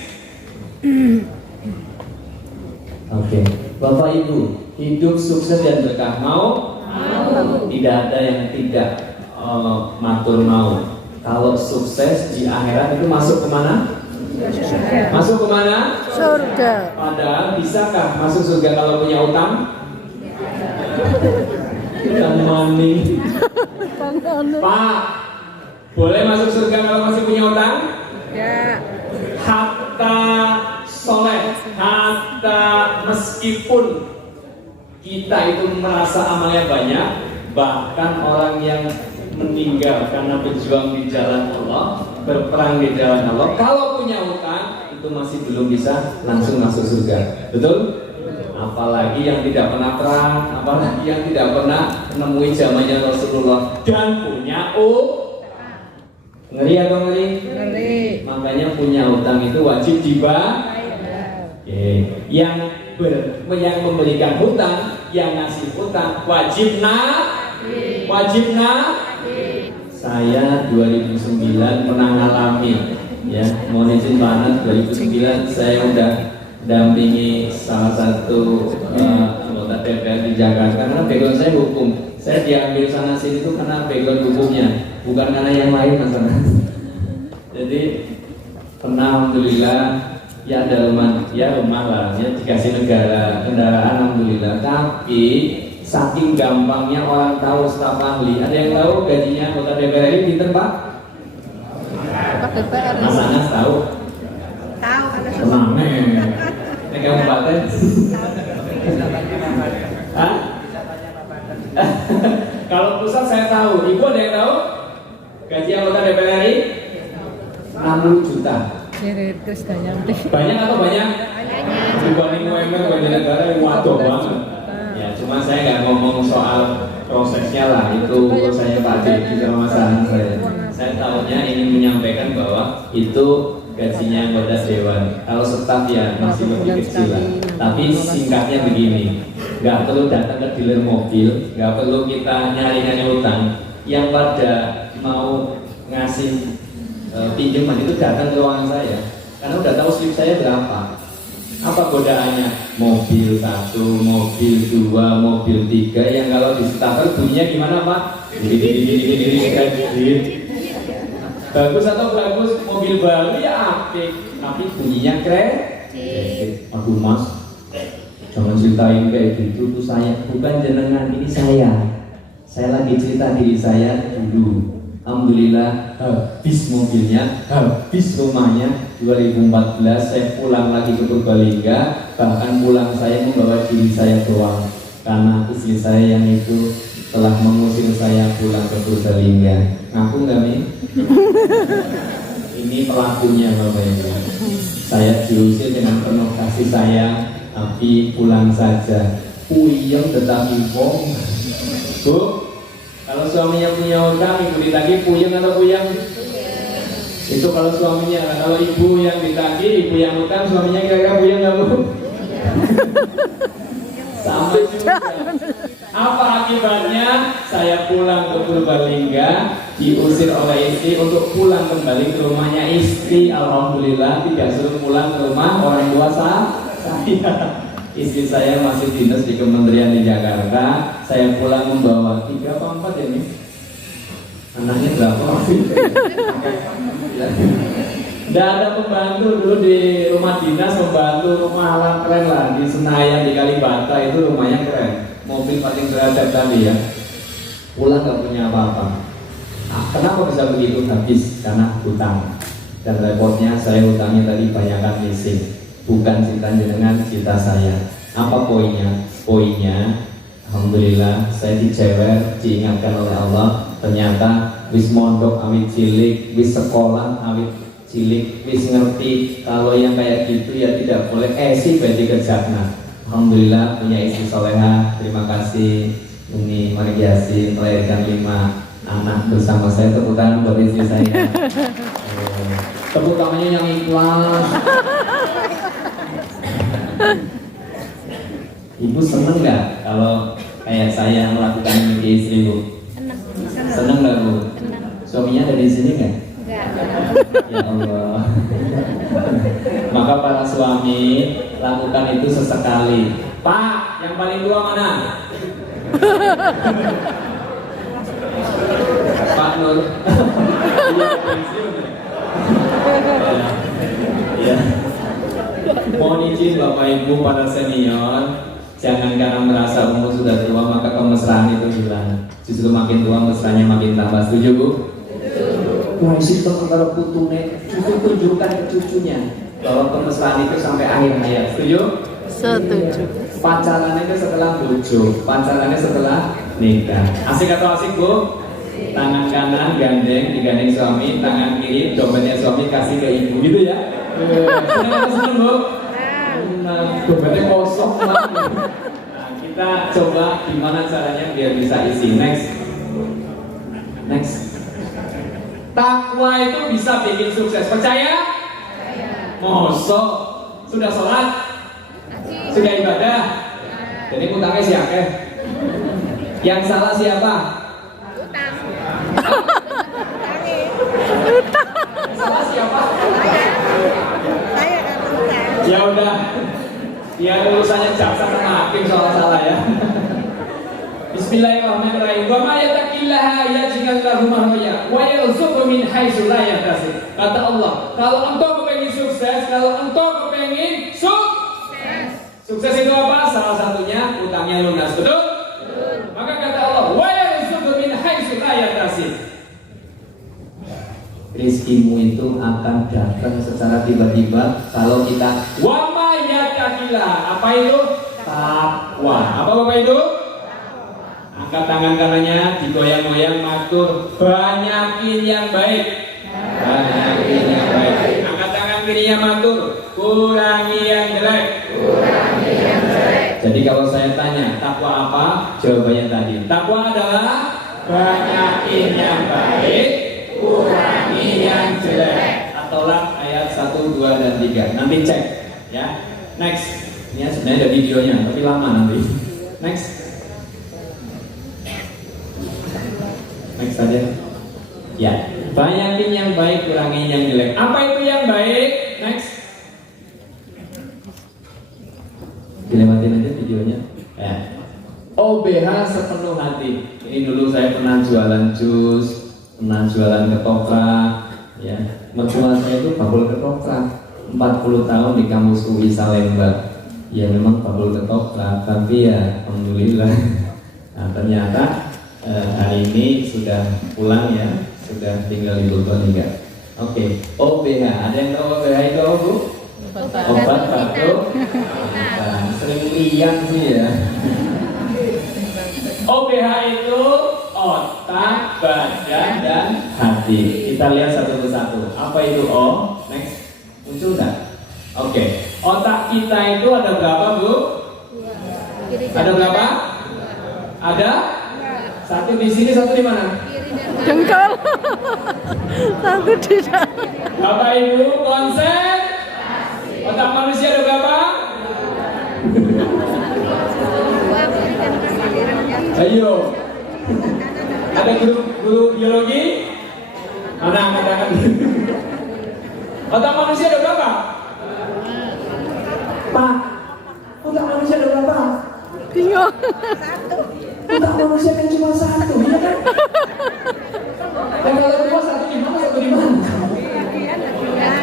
Oke, Bapak Ibu, hidup sukses dan berkah mau? Mau. Tidak ada yang tidak matur mau. Kalau sukses di akhirat itu masuk kemana? Masuk kemana? Surga. Padahal bisakah masuk surga kalau punya utang? Utang money. Pak, boleh masuk surga kalau masih punya utang? Ya. Hatta soleh, hatta meskipun kita itu merasa amalnya banyak, bahkan orang yang meninggal karena berjuang di jalan Allah, berperang di jalan Allah, kalau punya utang itu masih belum bisa langsung masuk surga. Betul? Apalagi yang tidak pernah perang, apalagi yang tidak pernah menemui zamannya Rasulullah dan punya utang. Ngeri atau ngeri? Ngeri. Makanya punya utang itu wajib dibayar. Yang memberikan hutang, yang ngasih hutang wajib Saya 2009 pernah ngalami, ya, mohon izin banget 2009 saya udah dampingi salah satu anggota DPR di Jakarta karena background saya hukum. Saya diambil sana sini itu karena background hukumnya, bukan karena yang lain masalah. Jadi pernah alhamdulillah ya ada rumah lah, ya dikasih negara, kendaraan alhamdulillah. Tapi saking gampangnya orang tahu staf ahli. Ada yang tahu gajinya anggota DPR ini pinter Pak? Mas Anas tahu? Tahu ada Tenang nih kabupaten. Hah? Kalau pusat saya tahu. Ibu ada yang tahu? Gaji anggota DPR RI 60 juta. Banyak atau banyak? Dibanding UMR gaji negara yang waduh banget. Ya, cuma saya nggak ngomong soal prosesnya lah, itu saya Pak Dedi sama Mas Anas saya. Saya tahunya ingin menyampaikan bahwa itu gajinya anggota dewan. Kalau staf ya masih lebih kecil lah. Tapi singkatnya begini, nggak perlu datang ke dealer mobil, nggak perlu kita nyari utang. Yang pada mau ngasih pinjaman itu datang ke ruangan saya, karena udah tahu slip saya berapa. Apa godaannya? Mobil 1, mobil 2, mobil 3 yang kalau di starter bunyinya gimana Pak? Bagus atau bagus? Mobil baru ya apik, tapi bunyinya kredit. Aduh Mas, jangan ceritain kayak gitu tuh saya, bukan jenengan, ini saya. Saya lagi cerita diri saya dulu. Alhamdulillah habis mobilnya, habis rumahnya. 2014 saya pulang lagi ke Purbalingga, bahkan pulang saya membawa diri saya doang karena istri saya yang itu telah mengusir saya pulang ke Purbalingga. Ngaku nggak nih? Ini pelakunya Bapak Ibu. Saya diusir dengan penuh kasih sayang, tapi pulang saja. Puyeng tetapi wong. Bu, kalau suaminya punya utang, ibu ditagih puyeng atau puyeng? Itu kalau suaminya, kalau ibu yang ditagih, ibu yang utang, suaminya kira-kira puyeng nggak Bu? Sama juga. Apa akibatnya? Saya pulang ke Purbalingga, diusir oleh istri untuk pulang kembali ke rumahnya istri. Alhamdulillah tidak suruh pulang ke rumah orang tua saya. Istri saya masih dinas di kementerian di Jakarta. Saya pulang membawa 3 apa 4 ya nih? Anaknya berapa? Tidak ada pembantu dulu di rumah dinas, pembantu rumah alam keren lah di Senayan, di Kalibata itu rumahnya keren. Mobil paling beradab tadi ya. Pulang nggak punya apa-apa. Nah, kenapa bisa begitu? Habis karena hutang. Dan repotnya saya hutangnya tadi banyakkan leasing. Bukan cita jenengan, cita saya. Apa poinnya? Poinnya, alhamdulillah saya dijewer, diingatkan oleh Allah. Ternyata wis mondok awit cilik, wis sekolah awit cilik, wis ngerti kalau yang kayak gitu ya tidak boleh sih berarti kerjanya. Alhamdulillah punya istri soleha. Terima kasih Umi Mariasi melahirkan 5 anak bersama saya. Tepuk tangan buat istri saya. Tepuk tangannya yang ikhlas. Ibu seneng nggak kalau kayak saya melakukan ini ke istri Bu? Seneng nggak Bu? Suaminya ada di sini nggak? Ya Allah. Maka para suami lakukan itu sesekali. Pak, yang paling tua mana? Pak Nur. Ya. Mohon izin Bapak Ibu para senior, jangan karena merasa umur sudah tua maka kemesraan itu hilang. Justru makin tua mesranya makin tambah. Setuju Bu? Wah, isi antara putune, justru tunjukkan ke cucunya bahwa kemesraan itu sampai akhir hayat. Setuju? Setuju. Pacarannya itu setelah bojo, pacarannya setelah nikah. Asik atau asik Bu? Tangan kanan gandeng, digandeng suami, tangan kiri dompetnya suami kasih ke ibu gitu ya. Senang atau senang Bu? Nah, dompetnya kosong lah. Nah, kita coba gimana caranya biar bisa isi. Next. Takwa itu bisa bikin sukses. Percaya? Mosok. Sudah sholat? Sudah ibadah? Jadi utangnya siapa? Yang salah siapa? Salah siapa? Ya udah. Ya urusannya jaksa sama hakim soal salah ya. Bismillahirrahmanirrahim. Wa ma yattaqillaha yaj'al lahu makhraja wa yarzuqhu min haitsu la yahtasib. Kata Allah, kalau engkau kepengin sukses, kalau engkau kepengin sukses. Sukses itu apa? Salah satunya utangnya lunas, betul? Maka kata Allah, wa yarzuqhu min haitsu la yahtasib. Rizkimu itu akan datang secara tiba-tiba kalau kita wa ma yattaqillaha. Apa itu? Takwa. Apa Bapak itu? Angkat tangan kanannya, digoyang-goyang, matur, banyakin yang baik. Banyakin yang baik. Angkat tangan kirinya, matur, kurangi yang jelek. Kurangi yang jelek. Jadi kalau saya tanya, takwa apa? Jawabannya tadi. Takwa adalah banyakin yang baik, kurangi yang jelek. Tolak ayat 1, 2, dan 3. Nanti cek ya. Next. Ini sebenarnya ada videonya, tapi lama nanti. Next saja. Ya, banyakin yang baik, kurangin yang jelek. Apa itu yang baik? Next. Dilewatin aja videonya. Ya. OBH sepenuh hati. Ini dulu saya pernah jualan jus, pernah jualan ketoprak, ya. Mertua saya itu bakul ketoprak. 40 tahun di kampus UI Salemba. Ya memang bakul ketoprak, tapi ya alhamdulillah. Nah ternyata hari ini sudah pulang ya, sudah tinggal di Purbalingga. Oke, OBH. Ada yang tahu OBH itu apa, Bu? Obat batuk. Nah, sering lihat sih ya. OBH itu otak, badan, dan hati. Kita lihat satu persatu. Apa itu O? Next. Muncul nggak? Oke. Otak kita itu ada berapa, Bu? Ada berapa? Ada? Satu di sini, satu di mana? Jengkol. Satu tidak. Bapak Ibu, konsen. Otak manusia ada berapa? Ayo. Ada guru biologi? Mana katakan? Otak manusia ada berapa? Pak, otak manusia ada berapa? Bingung. Otak manusia kan cuma satu, ya kan? Dan kalau cuma satu di mana, satu di mana?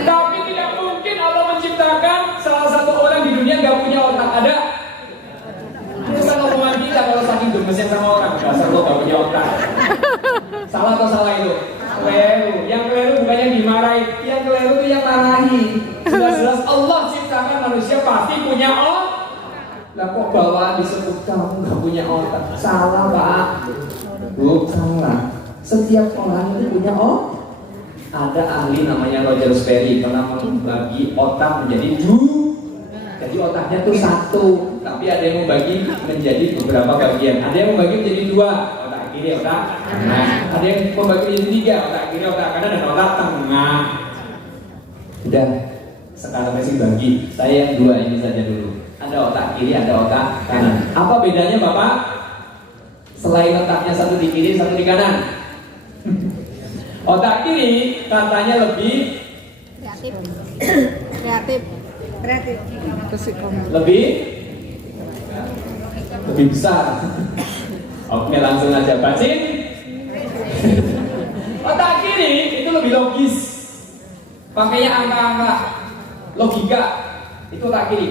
Tapi tidak mungkin Allah menciptakan salah satu orang di dunia nggak punya otak. Ada? Itu kan omongan kita kalau saking gemesnya sama orang. Dasar lo nggak punya otak. Salah atau salah itu? Keliru. Yang keliru bukan yang dimarahi, yang keliru itu yang marahi. Jelas-jelas Allah ciptakan manusia pasti punya otak. Lah kok bawaan disebut kamu nggak punya otak? Salah, Pak. Bu, salah. Setiap orang itu punya otak. Ada ahli namanya Roger Sperry pernah membagi otak menjadi jadi otaknya tuh satu, tapi ada yang membagi menjadi beberapa bagian. Ada yang membagi menjadi dua, otak kiri, otak kanan. Ada yang membagi menjadi tiga, otak kiri, otak kanan, dan otak tengah. Udah, sekarang masih bagi. Saya yang dua ini saja dulu. Ada otak kiri, ada otak kanan. Apa bedanya, Bapak? Selain otaknya satu di kiri, satu di kanan. Otak kiri katanya lebih Kreatif. Kreatif. lebih besar. Oke, langsung aja bacin. Otak kiri itu lebih logis, pakainya angka-angka, logika. Itu otak kiri.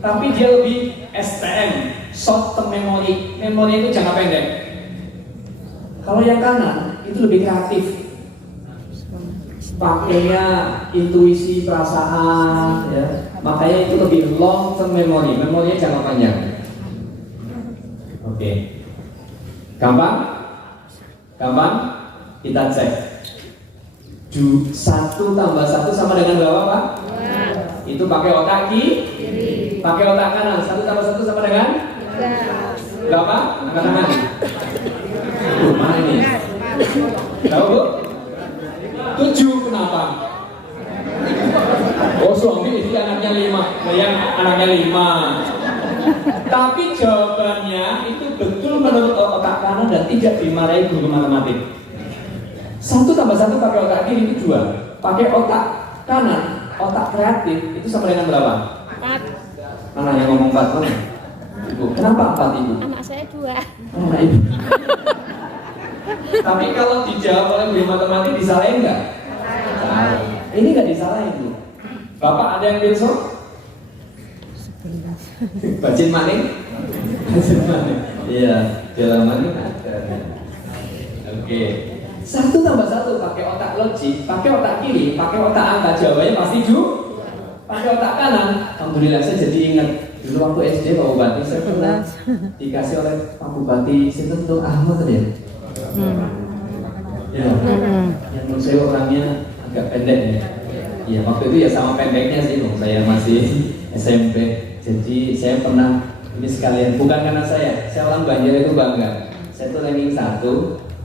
Tapi dia lebih STM, short term memory. Memori itu jangka pendek. Kalau yang kanan itu lebih kreatif, pakainya intuisi, perasaan, ya. Makanya itu lebih long term memory. Memorinya jangka panjang. Oke. Gampang? Gampang? Kita cek. 1 tambah 1 sama dengan berapa, Pak? Itu pakai otak kiri. Pakai otak kanan. 1 tambah 1 sama dengan? Berapa? Angkat tangan. Mana ini? Tahu, Bu? 7. Kenapa? Oh, suami istri anaknya 5. Saya anaknya 5. Tapi jawabannya itu betul menurut otak kanan dan tidak dimarahi guru matematik. 1 tambah 1 pakai otak kiri itu 2. Pakai otak kanan, otak kreatif itu sama dengan berapa? 4. Mana yang ngomong 4? Mana? Ibu. Kenapa 4, Ibu? Anak saya 2. Anak Ibu. Tapi kalau dijawab oleh guru matematik disalahin nggak? Salah. Ini nggak disalahin, Bu. Bapak ada yang besok? Bacin maning? Bacin maning. Iya, dalam maning ada. Oke. 1 tambah 1 pakai otak logik, pakai otak kiri, pakai otak angka, jawabannya pasti pakai otak kanan. Alhamdulillah saya jadi ingat dulu waktu SD Pak Bupati saya pernah dikasih oleh Pak Bupati Sinten Ahmad ya. Ya, yang menurut saya orangnya agak pendek ya. Ya waktu itu ya sama pendeknya sih, saya masih SMP. Jadi saya pernah ini sekalian, bukan karena saya orang Banjar itu bangga. Saya tuh ranking 1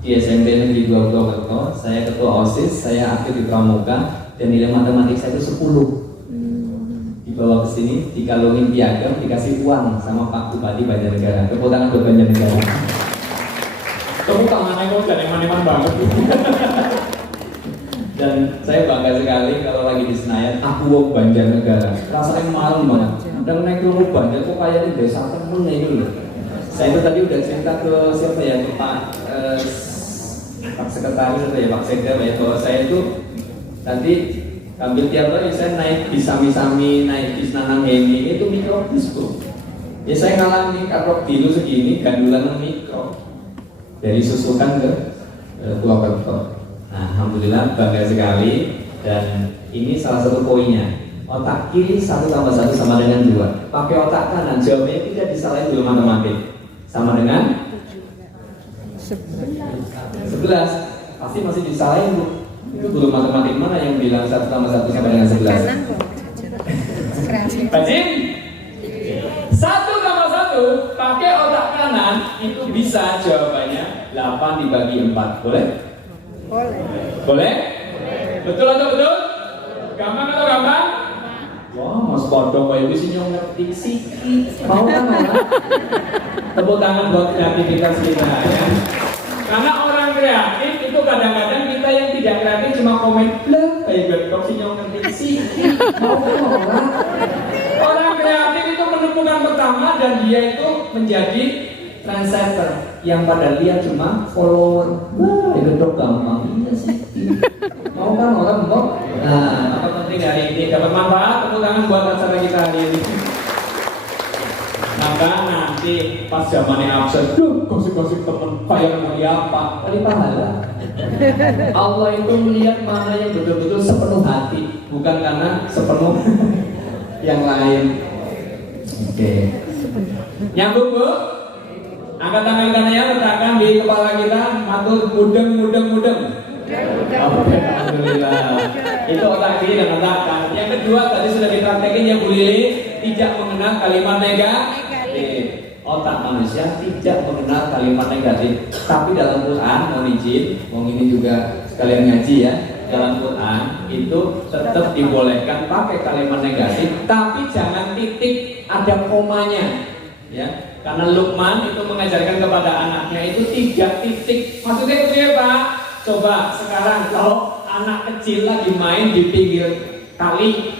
di SMP Negeri 2 Purwokerto. Saya ketua OSIS, saya aktif di Pramuka dan nilai matematik saya itu 10. Dibawa ke sini, dikalungin piagam, dikasih uang sama Pak Bupati Banjarnegara. Tepuk tangan buat Banjarnegara. Tepuk tangannya kok gak eman-eman banget. Dan saya bangga sekali kalau lagi di Senayan, aku wong Banjarnegara. Rasanya malu banget. Kadang naik rumah banyak kok kayaknya desa temen itu loh. Saya itu tadi udah cerita ke siapa ya, ke Pak Sekretaris atau ya Pak Sekda ya, bahwa saya itu nanti ambil tiap hari saya naik bis sami-sami, naik bis nanam hemi itu mikrobis bu. Ya saya ngalami katrok dulu segini, gandulan mikro dari susukan ke Pulau Kerto. Nah, alhamdulillah bangga sekali, dan ini salah satu poinnya. Otak kiri 1 tambah 1 sama dengan 2. Pakai otak kanan, jawabannya tidak disalahin dulu matematik. Sama dengan 11. Pasti masih disalahin bu. Itu guru matematik mana yang bilang 1 tambah 1 sama dengan 11? Kanan kok. Bajim? 1 tambah 1 pakai otak kanan itu bisa jawabannya 8 dibagi 4. Boleh? Boleh. Boleh? Betul atau betul? Gampang atau gampang? Wah, Mas Podong kayak sih yang ngerti sih. Mau kan? Tepuk tangan buat kreativitas kita ya. Karena orang kreatif itu kadang-kadang kita yang tidak kreatif cuma komen lah kayak Bertok sih yang ngerti sih. Mau kan orang? Orang kreatif itu menemukan pertama dan dia itu menjadi trendsetter. Yang pada lihat cuma follower. Wah, Bertok gampang iya sih. Mau kan orang mau? Nah, apa penting hari ini dapat manfaat? Tepuk tangan buat acara kita hari ini. Maka nanti pas zamannya absen, gosip-gosip temen kayak lagi apa? Tadi pahala. Allah itu melihat mana yang betul-betul sepenuh hati, bukan karena sepenuh yang lain. Oke. Nyambung bu? Angkat tangan kanannya, letakkan di kepala kita, matur mudeng. Oke, alhamdulillah. Itu otak kiri dan otak kanan. Yang kedua tadi sudah dipraktekin ya Bu Lili, tidak mengenal kalimat negatif. Otak manusia tidak mengenal kalimat negatif. Tapi dalam Quran, mohon izin, ini juga sekalian ngaji ya. Dalam Quran itu tetap dibolehkan pakai kalimat negatif, tapi jangan titik, ada komanya. Ya, karena Luqman itu mengajarkan kepada anaknya itu 3 titik. Maksudnya itu ya Pak. Coba sekarang kalau anak kecil lagi main di pinggir kali,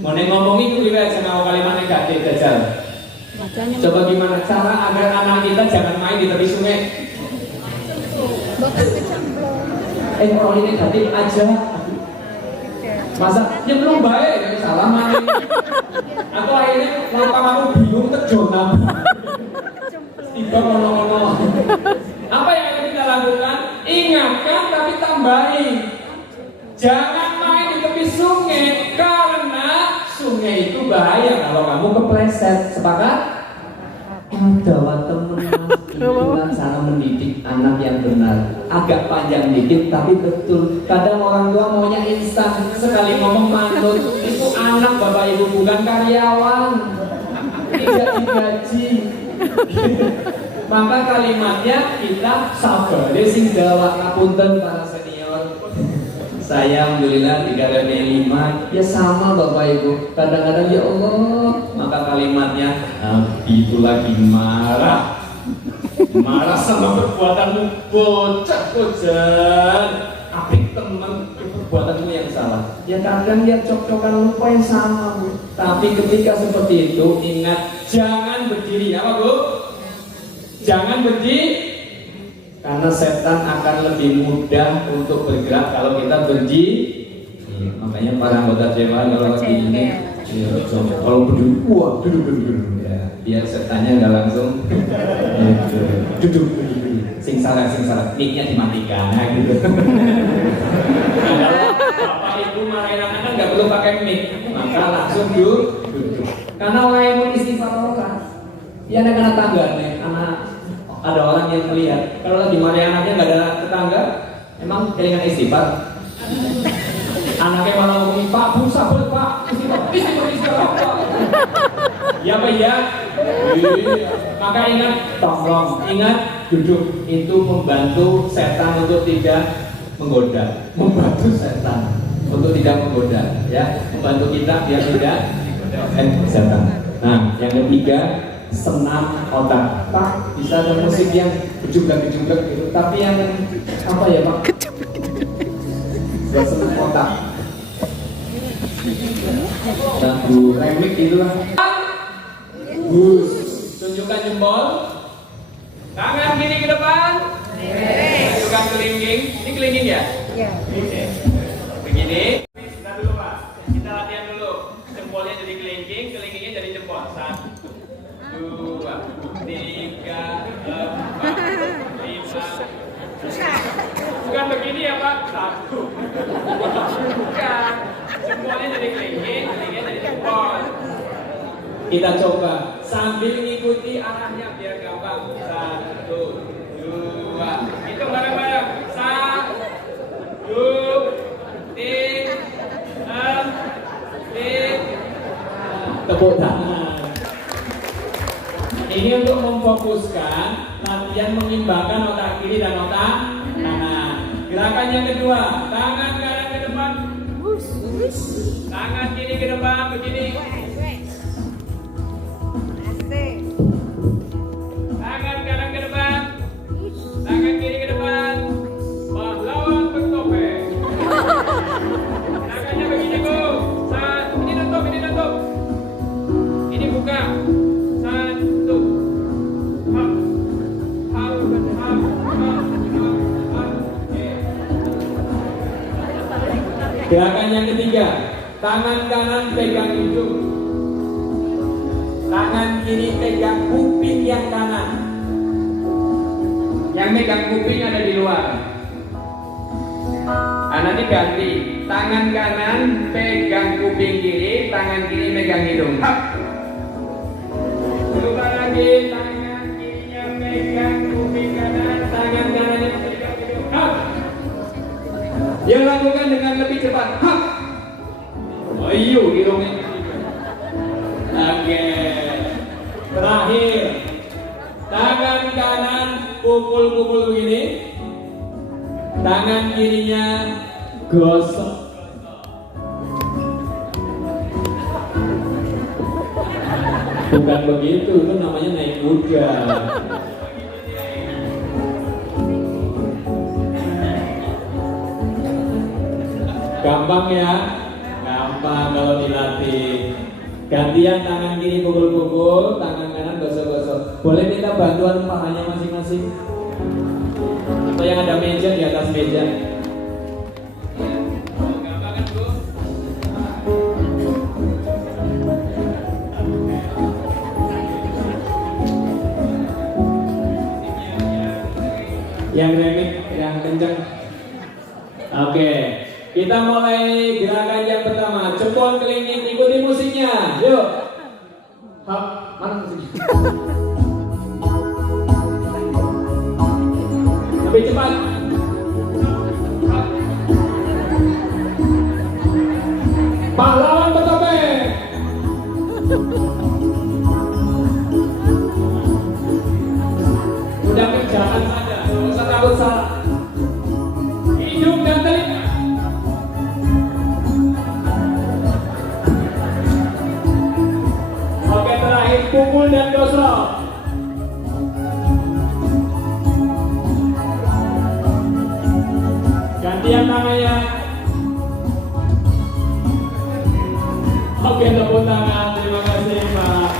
mau ngomong itu juga jangan mau kalimat negatif aja. Coba gimana cara agar anak kita jangan main di tepi sungai? Bakal kecemplung. Kalau ini negatif aja. Masa nyemplung baik, salah main. Atau akhirnya lapang aku bingung terjonam. Tiba ngono-ngono. Apa yang akan kita lakukan? Ingatkan tapi tambahin. Jangan main di tepi sungai karena sungai itu bahaya kalau kamu kepleset. Sepakat? Dawa temen itulah cara mendidik anak yang benar. Agak panjang dikit tapi betul. Kadang orang tua maunya instan, sekali ngomong manut. Itu anak bapak ibu bukan karyawan, tidak digaji. Maka kalimatnya kita sabar. Sing Jawa ngapunten para senior. Saya alhamdulillah 3 ya sama Bapak Ibu. Kadang-kadang ya Allah, maka kalimatnya itu lagi marah. Marah sama perbuatanmu bocah kojan. Apik temen, perbuatanmu yang salah. Ya kadang dia cok-cokan lupa yang sama Bu. Tapi ketika seperti itu ingat jangan berdiri apa Bu? Jangan berdiri. Karena setan akan lebih mudah untuk bergerak kalau kita berdiri. Makanya para anggota dewan kalau lagi ini, kalau berdiri, wah duduk, ya, biar setannya nggak langsung duduk. Sing salah, mic-nya dimatikan, gitu. Nah, kalau bapak ibu marahin anak nggak perlu pakai mic, maka langsung duduk. Karena orang yang mau istighfar orang, ya anak-anak tangga nih, ada orang yang melihat kalau lagi marahin anaknya nggak ada tetangga, emang kelingan istighfar. Anaknya malah ngomongin Pak, Bu sabar Pak, istighfar. Ya Pak ya. Maka ingat, duduk itu membantu setan untuk tidak menggoda, membantu setan untuk tidak menggoda, ya, membantu kita biar tidak setan. Nah, yang ketiga, senam otak. Pak, bisa ada musik yang gejugak-gejugak gitu, tapi yang apa ya Pak? Buat senam otak. Lagu remix gitu lah. Bagus. Tunjukkan jempol. Tangan kiri ke depan. Tunjukkan kelingking. Ini kelingking ya? Ya. Oke. Begini. Kita dulu Pak. Kita latihan dulu. Jempolnya jadi kelingking, kelingkingnya jadi jempol. 1, 2, 3, 4, 5. Susah. Bukan begini ya Pak. 1. Bukan. Jempolnya jadi kelingking, kelingkingnya jadi jempol. Kita coba sambil mengikuti arahnya biar gampang. 1, 2. Hitung bareng-bareng. 1, 2, 3, 4, 5. Tepuk tangan. Ini untuk memfokuskan latihan mengimbangkan otak kiri dan otak kanan. Gerakan yang kedua, tangan kanan ke depan. Tangan kiri ke depan begini. Asik. Tangan kanan ke depan. Tangan kiri ke depan. Pahlawan bertopeng. Tangannya begini Bu. Ini nutup, ini nutup. Ini buka. 1. Hap. Hap, hap, hap, hap. Gerakan yang ketiga, tangan kanan pegang hidung, tangan kiri pegang kuping yang kanan. Yang megang kuping ada di luar. Nanti ganti, tangan kanan pegang kuping kiri, tangan kiri megang hidung. Hap. Coba lagi, tangan kirinya pegang kuping kanan, tangan kanannya pegang hidung. Hap. Yang lakukan dengan lebih cepat. Hap. Ayo, hidungnya. Oke. Terakhir, tangan kanan pukul-pukul begini, tangan kirinya gosok. Bukan begitu, itu namanya naik kuda. Gampang ya? Gampang kalau dilatih. Gantian tangan kiri pukul-pukul, tangan kanan gosok-gosok. Boleh minta bantuan pahanya masing-masing? Atau yang ada meja di atas meja? Gampang kan Bu? Yang remix, yang kenceng. Oke, kita mulai gerakan yang pertama. Jempol kelingking, ikuti musiknya. Yuk. Hap, mana musiknya? Lebih cepat. Hap. Pahlawan bertopeng. Udah kerjaan saja, nggak usah takut salah. Hidung dan telinga. Oke, terakhir pukul dan gosok. Gantian tangannya. Oke, tepuk tangan. Terima kasih Pak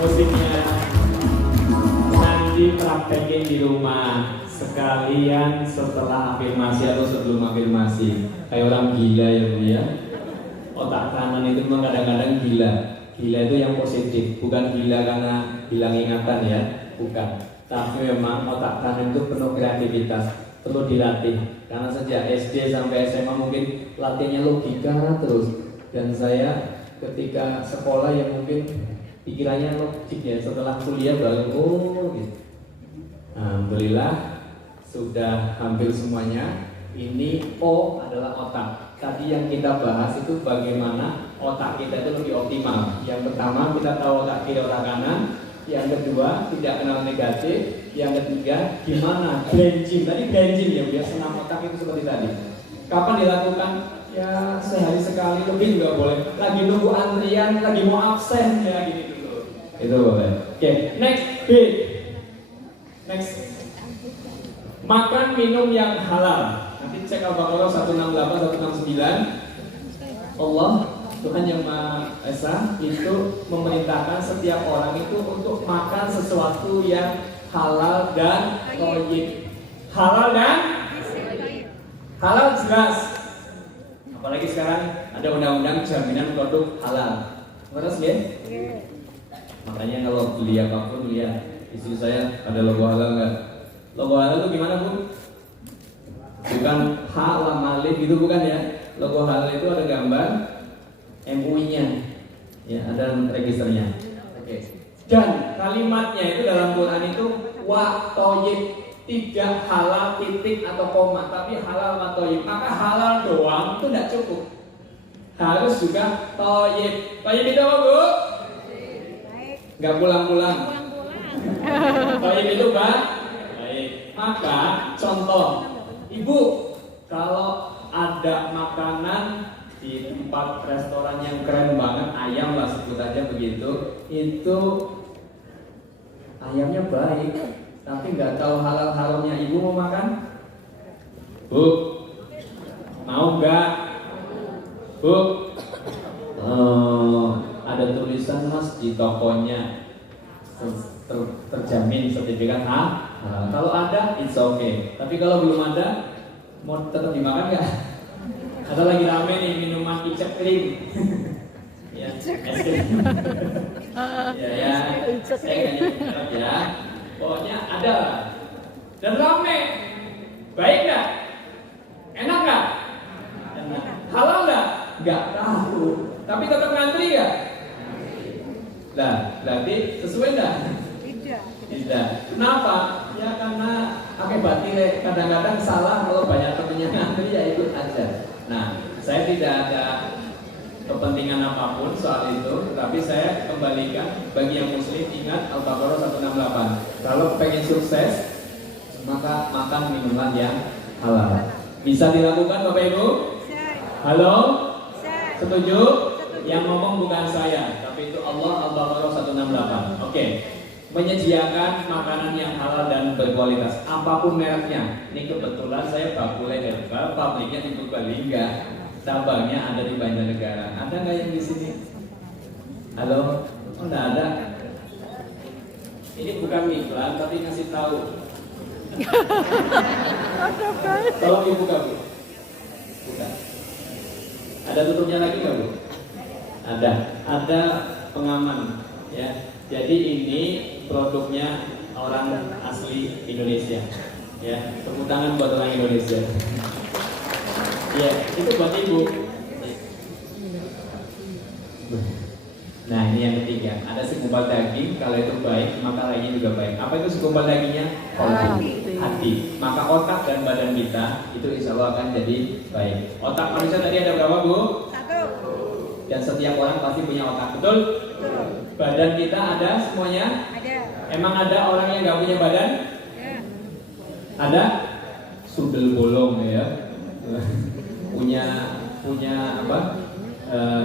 musiknya. Nanti praktekin di rumah sekalian setelah afirmasi atau sebelum afirmasi. Kayak orang gila ya Bu ya. Otak kanan itu memang kadang-kadang gila. Gila itu yang positif, bukan gila karena hilang ingatan ya, bukan. Tapi memang otak kanan itu penuh kreativitas, perlu dilatih. Karena sejak SD sampai SMA mungkin latihnya logika terus. Dan saya ketika sekolah yang mungkin pikirannya logik ya, setelah kuliah baru oh gitu. Alhamdulillah sudah hampir semuanya. Ini O adalah otak. Tadi yang kita bahas itu bagaimana otak kita itu lebih optimal. Yang pertama kita tahu otak kiri otak kanan. Yang kedua tidak kenal negatif. Yang ketiga gimana branching. Tadi branching ya biar senam otak itu seperti tadi. Kapan dilakukan? Ya sehari sekali, lebih juga boleh. Lagi nunggu antrian, lagi mau absen ya gini dulu. Itu boleh. Oke, next B. Next. Makan minum yang halal. Nanti cek Al-Baqarah 168 169. Allah Tuhan Yang Maha Esa itu memerintahkan setiap orang itu untuk makan sesuatu yang halal dan thayyib. Halal dan halal jelas. Apalagi sekarang ada undang-undang jaminan produk halal. Terus ya? Makanya kalau beli apapun lihat istri saya ada logo halal nggak? Logo halal itu gimana Bu? Bukan halal malih gitu bukan ya? Logo halal itu ada gambar MUI-nya, ya ada registernya. Oke. Dan kalimatnya itu dalam Quran itu wa thayyib, tidak halal titik atau koma, tapi halal wa thayyib. Maka halal doang itu tidak cukup. Harus juga thayyib. Thayyib itu apa Bu? Nggak pulang-pulang. Thayyib itu baik. Maka contoh, Ibu, kalau ada makanan di tempat restoran yang keren banget, ayam lah sebut aja begitu, itu ayamnya baik, tapi nggak tahu halal haramnya, Ibu mau makan? Bu, mau nggak? Bu, ada tulisan Mas di tokonya terjamin sertifikat halal. Kalau ada, it's okay. Tapi kalau belum ada, mau tetap dimakan nggak? Atau lagi rame nih minuman icep krim, ya, es krim, ya, saya nggak nyebut ya. Pokoknya ada dan rame, baik nggak? Enak nggak? Enak. Halal nggak? Nggak tahu. Tapi tetap ngantri ya? Nah, berarti sesuai nggak? Tidak. Kenapa? Ya karena akibat nilai kadang-kadang salah kalau banyak temennya ngantri ya ikut aja. Nah, saya tidak ada kepentingan apapun soal itu, tetapi saya kembalikan bagi yang muslim ingat Al-Baqarah 168. Kalau pengen sukses, maka makan minuman yang halal. Bisa dilakukan Bapak Ibu? Halo? Setuju? Yang ngomong bukan saya, tapi itu Allah. Al-Baqarah 168. Oke. Menyediakan makanan yang halal dan berkualitas apapun mereknya. Ini kebetulan saya Bakule Herbal, pabriknya di Purbalingga, cabangnya ada di Banjarnegara. Ada nggak yang di sini? Halo? Oh, nggak ada. Ini bukan iklan tapi ngasih tahu. Tolong dibuka Bu. Buka. Ada tutupnya lagi nggak Bu? Ada pengaman ya. Jadi ini produknya orang asli Indonesia, ya. Tepuk tangan buat orang Indonesia. Ya, itu buat Ibu. Nah, ini yang ketiga. Ada segumpal daging, kalau itu baik, maka lainnya juga baik. Apa itu segumpal dagingnya? Hati. Maka otak dan badan kita itu insya Allah akan jadi baik. Otak manusia tadi ada berapa Bu? 1. Dan setiap orang pasti punya otak, betul? Badan kita ada semuanya? Ada. Emang ada orang yang nggak punya badan? Ya. Ada? Sudel bolong ya. punya apa?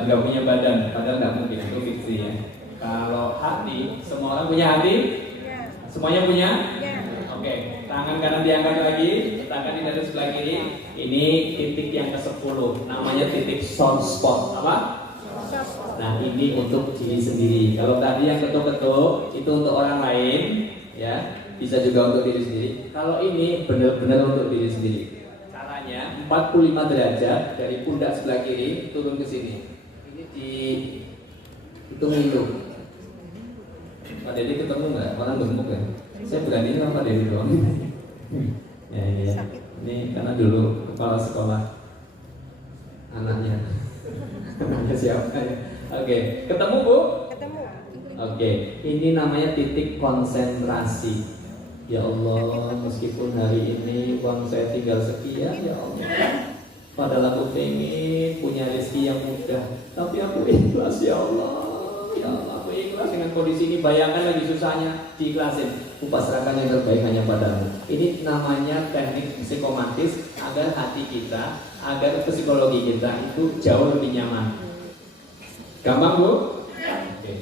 Nggak punya badan, padahal nggak mungkin, itu fiksi ya. Kalau hati, semua orang punya hati? Ya. Semuanya punya? Ya. Oke, tangan kanan diangkat lagi, letakkan dari sebelah kiri. Ini titik yang ke-10, namanya titik soft spot. Apa? Nah, ini untuk diri sendiri. Kalau tadi yang ketuk-ketuk itu untuk orang lain, ya, bisa juga untuk diri sendiri. Kalau ini benar-benar untuk diri sendiri. Caranya 45 derajat dari pundak sebelah kiri turun ke sini. Ini di hitung hitung. Pak Dedi ketemu nggak? Orang gemuk ya? Saya berani sama Pak Dedi doang. Ya, ya. Ini karena dulu kepala sekolah anaknya. Anaknya siapa ya? Oke, ketemu Bu? Ketemu. Oke, ini namanya titik konsentrasi. Ya Allah, meskipun hari ini uang saya tinggal sekian, ya Allah. Padahal aku pengen punya rezeki yang mudah, tapi aku ikhlas ya Allah. Ya Allah, aku ikhlas dengan kondisi ini. Bayangkan lagi susahnya, diikhlasin. Kupasrahkan yang terbaik hanya padamu. Ini namanya teknik psikomatis agar hati kita, agar psikologi kita itu jauh lebih nyaman. Gampang Bu? Oke.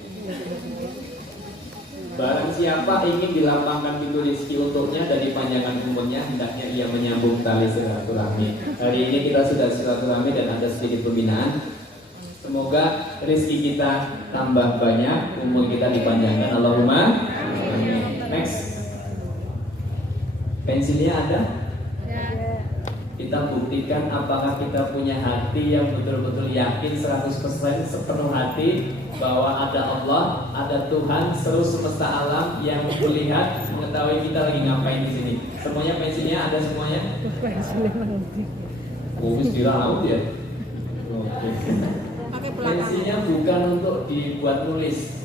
Barang siapa ingin dilapangkan pintu rezeki untuknya dan dipanjangkan umurnya, hendaknya ia menyambung tali silaturahmi. Hari ini kita sudah silaturahmi dan ada sedikit pembinaan. Semoga rezeki kita tambah banyak, umur kita dipanjangkan. Allahumma amin. Next. Pensilnya ada? Kita buktikan apakah kita punya hati yang betul-betul yakin 100% sepenuh hati bahwa ada Allah, ada Tuhan seluruh semesta alam yang melihat, mengetahui kita lagi ngapain di sini. Semuanya pensilnya ada semuanya? Oh, istirahat ya. Oke. Pensilnya bukan untuk dibuat nulis.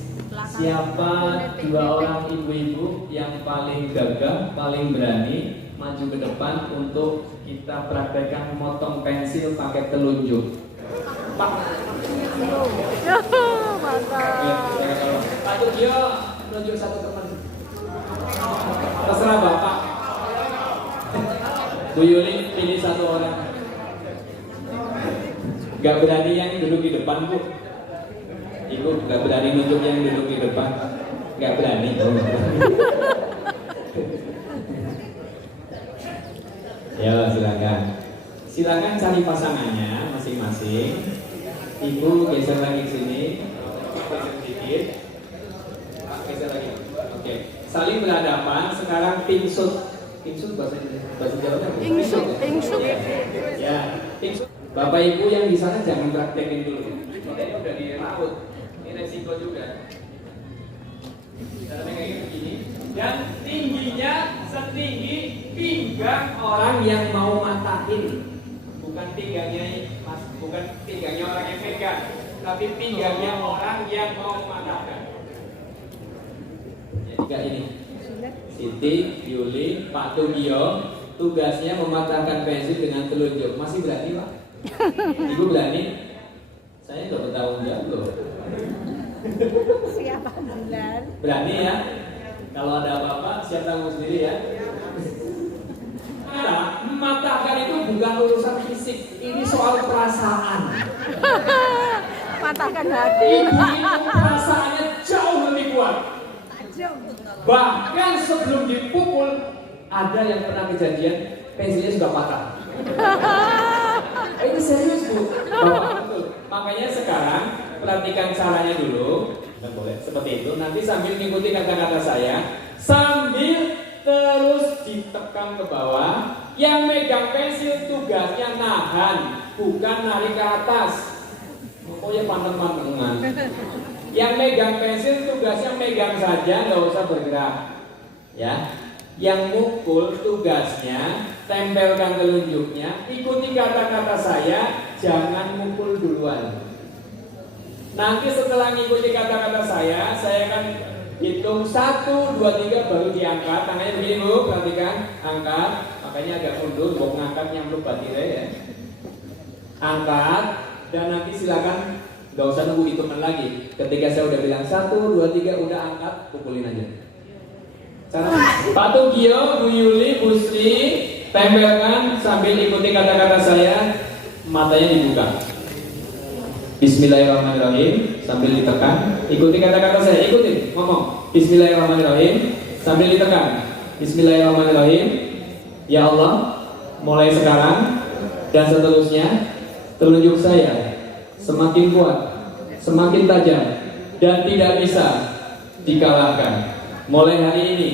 Siapa dua orang ibu-ibu yang paling gagah, paling berani maju ke depan untuk kita praktekkan motong pensil pakai telunjuk. Pak. Pak Tugio telunjuk satu teman. Terserah Bapak. Bu Yuli pilih satu orang. Gak berani yang duduk di depan, Bu. Ibu gak berani nunjuk yang duduk di depan. Gak berani. Ya, silakan. Silakan cari pasangannya masing-masing. Ibu geser lagi ke sini. Geser sedikit. Pak geser lagi. Oke. Saling berhadapan. Sekarang pingsut. Pingsut bahasa Jawa. Pingsut. Ya, pingsut. Bapak Ibu yang di sana jangan praktekin dulu. Ini udah di laut. Ini resiko juga. Cara megangnya begini. Dan tingginya setinggi pinggang orang yang mau matahin, bukan pinggangnya orang yang pegang, tapi pinggangnya orang yang mau mematahkan. Jadi kayak ini. Siti, Yuli, Pak Tugio tugasnya mematahkan pensil dengan telunjuk. Masih berani, Pak? Ibu berani? Saya nggak bertanggung jawab loh. Siapa bulan? Berani ya? Kalau ada apa-apa, siap tanggung sendiri ya. Nah, mematahkan itu bukan urusan fisik, ini soal perasaan. Matahkan hati. Ibu itu perasaannya jauh lebih kuat. Bahkan sebelum dipukul, ada yang pernah kejadian pensilnya sudah patah. Ini serius, Bu. Betul. Makanya sekarang perhatikan caranya dulu. Boleh seperti itu. Nanti sambil mengikuti kata-kata saya, sambil terus ditekan ke bawah. Yang megang pensil tugasnya nahan, bukan narik ke atas. Pokoknya panteng-pantengan. Yang megang pensil tugasnya megang saja, nggak usah bergerak. Ya. Yang mukul tugasnya tempelkan telunjuknya. Ikuti kata-kata saya, jangan mukul duluan. Nanti setelah mengikuti kata-kata saya akan hitung 1, 2, 3 baru diangkat. Tangannya begini, Bu, perhatikan, angkat. Makanya agak mundur, mau ngangkat nyampluk batirnya ya. Angkat dan nanti silakan, gak usah nunggu hitungan lagi. Ketika saya udah bilang 1, 2, 3 udah angkat, pukulin aja. Cara Pak Tugio, Bu Yuli, Bu Sri, tempelkan sambil ikuti kata-kata saya, matanya dibuka. Bismillahirrahmanirrahim sambil ditekan. Ikuti kata-kata saya, ikuti, ngomong. Bismillahirrahmanirrahim sambil ditekan. Bismillahirrahmanirrahim. Ya Allah, mulai sekarang dan seterusnya telunjuk saya semakin kuat, semakin tajam dan tidak bisa dikalahkan. Mulai hari ini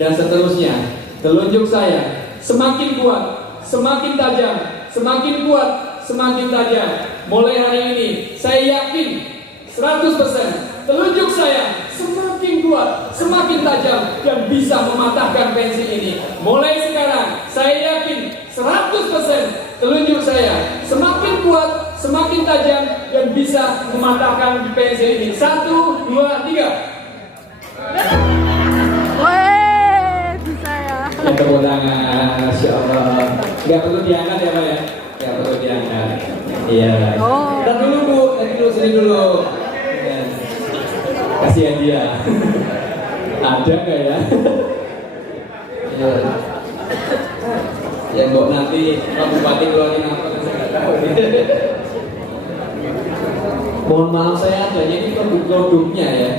dan seterusnya telunjuk saya semakin kuat, semakin tajam, semakin kuat, semakin tajam. Mulai hari ini saya yakin 100% telunjuk saya semakin kuat, semakin tajam dan bisa mematahkan pensil ini. Mulai sekarang saya yakin 100% telunjuk saya semakin kuat, semakin tajam dan bisa mematahkan pensil ini. 1, 2, 3. Weh, bisa ya. Tepuk tangan, Masya Allah. Gak perlu diangkat ya Pak ya? Gak perlu diangkat. Iya. Oh. Ntar dulu Bu, sini dulu. Ya. Kasih hadiah. Ada nggak ya? Ya. Ya kok nanti Pak Bupati keluarin apa kan saya nggak tahu. Mohon maaf saya adanya ini produknya ya.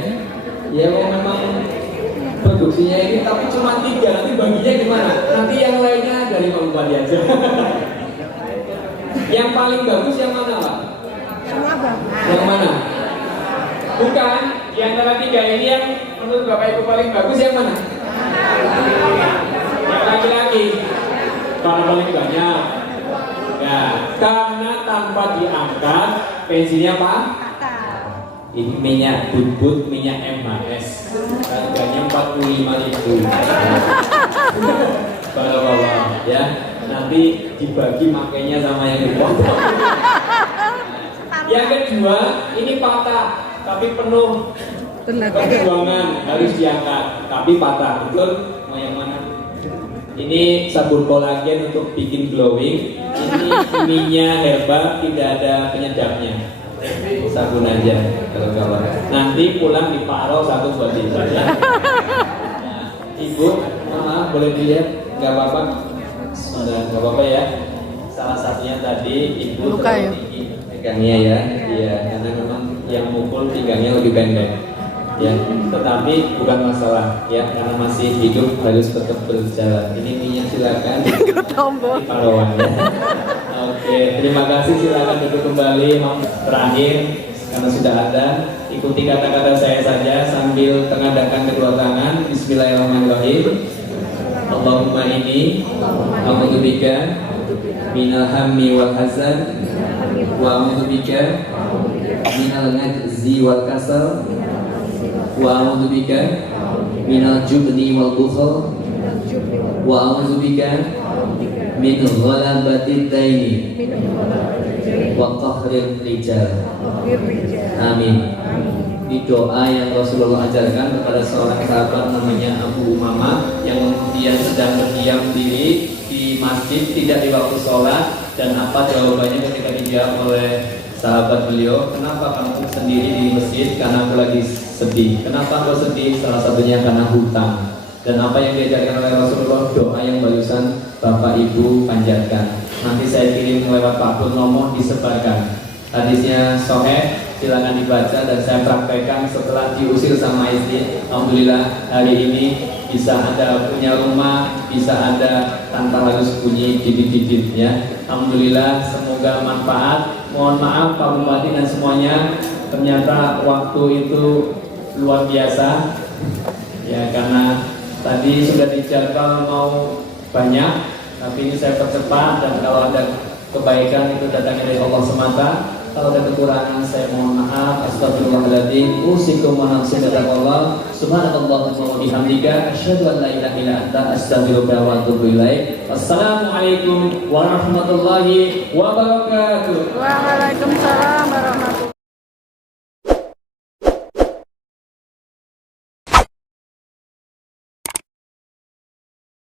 Ya memang produksinya ini tapi cuma 3, nanti baginya gimana? Nanti yang lainnya dari Pak Bupati aja. Yang paling bagus yang mana Pak? Semua Yang mana? Bukan. Di antara tiga ini yang menurut Bapak Ibu paling bagus yang mana? Yang laki-laki. Mana paling banyak? Ya, karena tanpa diangkat pensinya apa? Ini minyak butut, minyak MHS. Harganya 45.000. Bawa-bawa ya. Nanti dibagi makainya sama yang dipotong. Yang kedua, ini patah tapi penuh perjuangan, harus diangkat tapi patah. Betul? Mau yang mana? Ini sabun kolagen untuk bikin glowing. Ini kiminya herbal, tidak ada penyedapnya. Sabun aja kalau kawan. Nanti pulang diparuh satu buat ibu ya. Nah, ibu, mama boleh dilihat? Gak apa-apa. Sudah, gak apa-apa ya. Salah satunya tadi ibu terlalu tinggi pinggangnya ya. Iya, karena memang yang mukul pinggangnya lebih pendek. Ya, tetapi bukan masalah ya, karena masih hidup harus tetap berjalan. Ini minyak silakan di paruan ya. Oke, terima kasih, silakan duduk kembali. Terakhir, karena sudah ada, ikuti kata-kata saya saja sambil tengadahkan kedua tangan. Bismillahirrahmanirrahim. Allahumma inni a'udzubika minal hammi wal hazan wa a'udzubika minal ngajzi wal kasal wa a'udzubika minal jubni wal bukhl wa a'udzubika min ghalabatid daini wa qahril rijal. Amin. Ini doa yang Rasulullah ajarkan kepada seorang sahabat namanya Abu Umamah yang kemudian sedang berdiam diri di masjid tidak di waktu sholat. Dan apa jawabannya ketika dijawab oleh sahabat beliau, kenapa kamu sendiri di masjid? Karena aku lagi sedih. Kenapa kau sedih? Salah satunya karena hutang. Dan apa yang diajarkan oleh Rasulullah, doa yang barusan Bapak Ibu panjatkan. Nanti saya kirim lewat Pak Purnomo, disebarkan. Hadisnya sahih, silakan dibaca dan saya praktekkan setelah diusir sama istri. Alhamdulillah hari ini bisa Anda punya rumah, bisa Anda tanpa harus bunyi didit-didit ya. Alhamdulillah, semoga manfaat. Mohon maaf Pak Bupati dan semuanya, ternyata waktu itu luar biasa ya, karena tadi sudah dijadwal mau banyak, tapi ini saya percepat. Dan kalau ada kebaikan itu datangnya dari Allah semata. Kalau ada kekurangan saya mohon maaf. Astagfirullahaladzim. Usikum wa nafsi Allah. Subhanallah wa bihamdika asyhadu an la ilaha illa anta astaghfiruka wa atubu ilaik. Wassalamualaikum warahmatullahi wabarakatuh. Waalaikumsalam warahmatullahi wabarakatuh.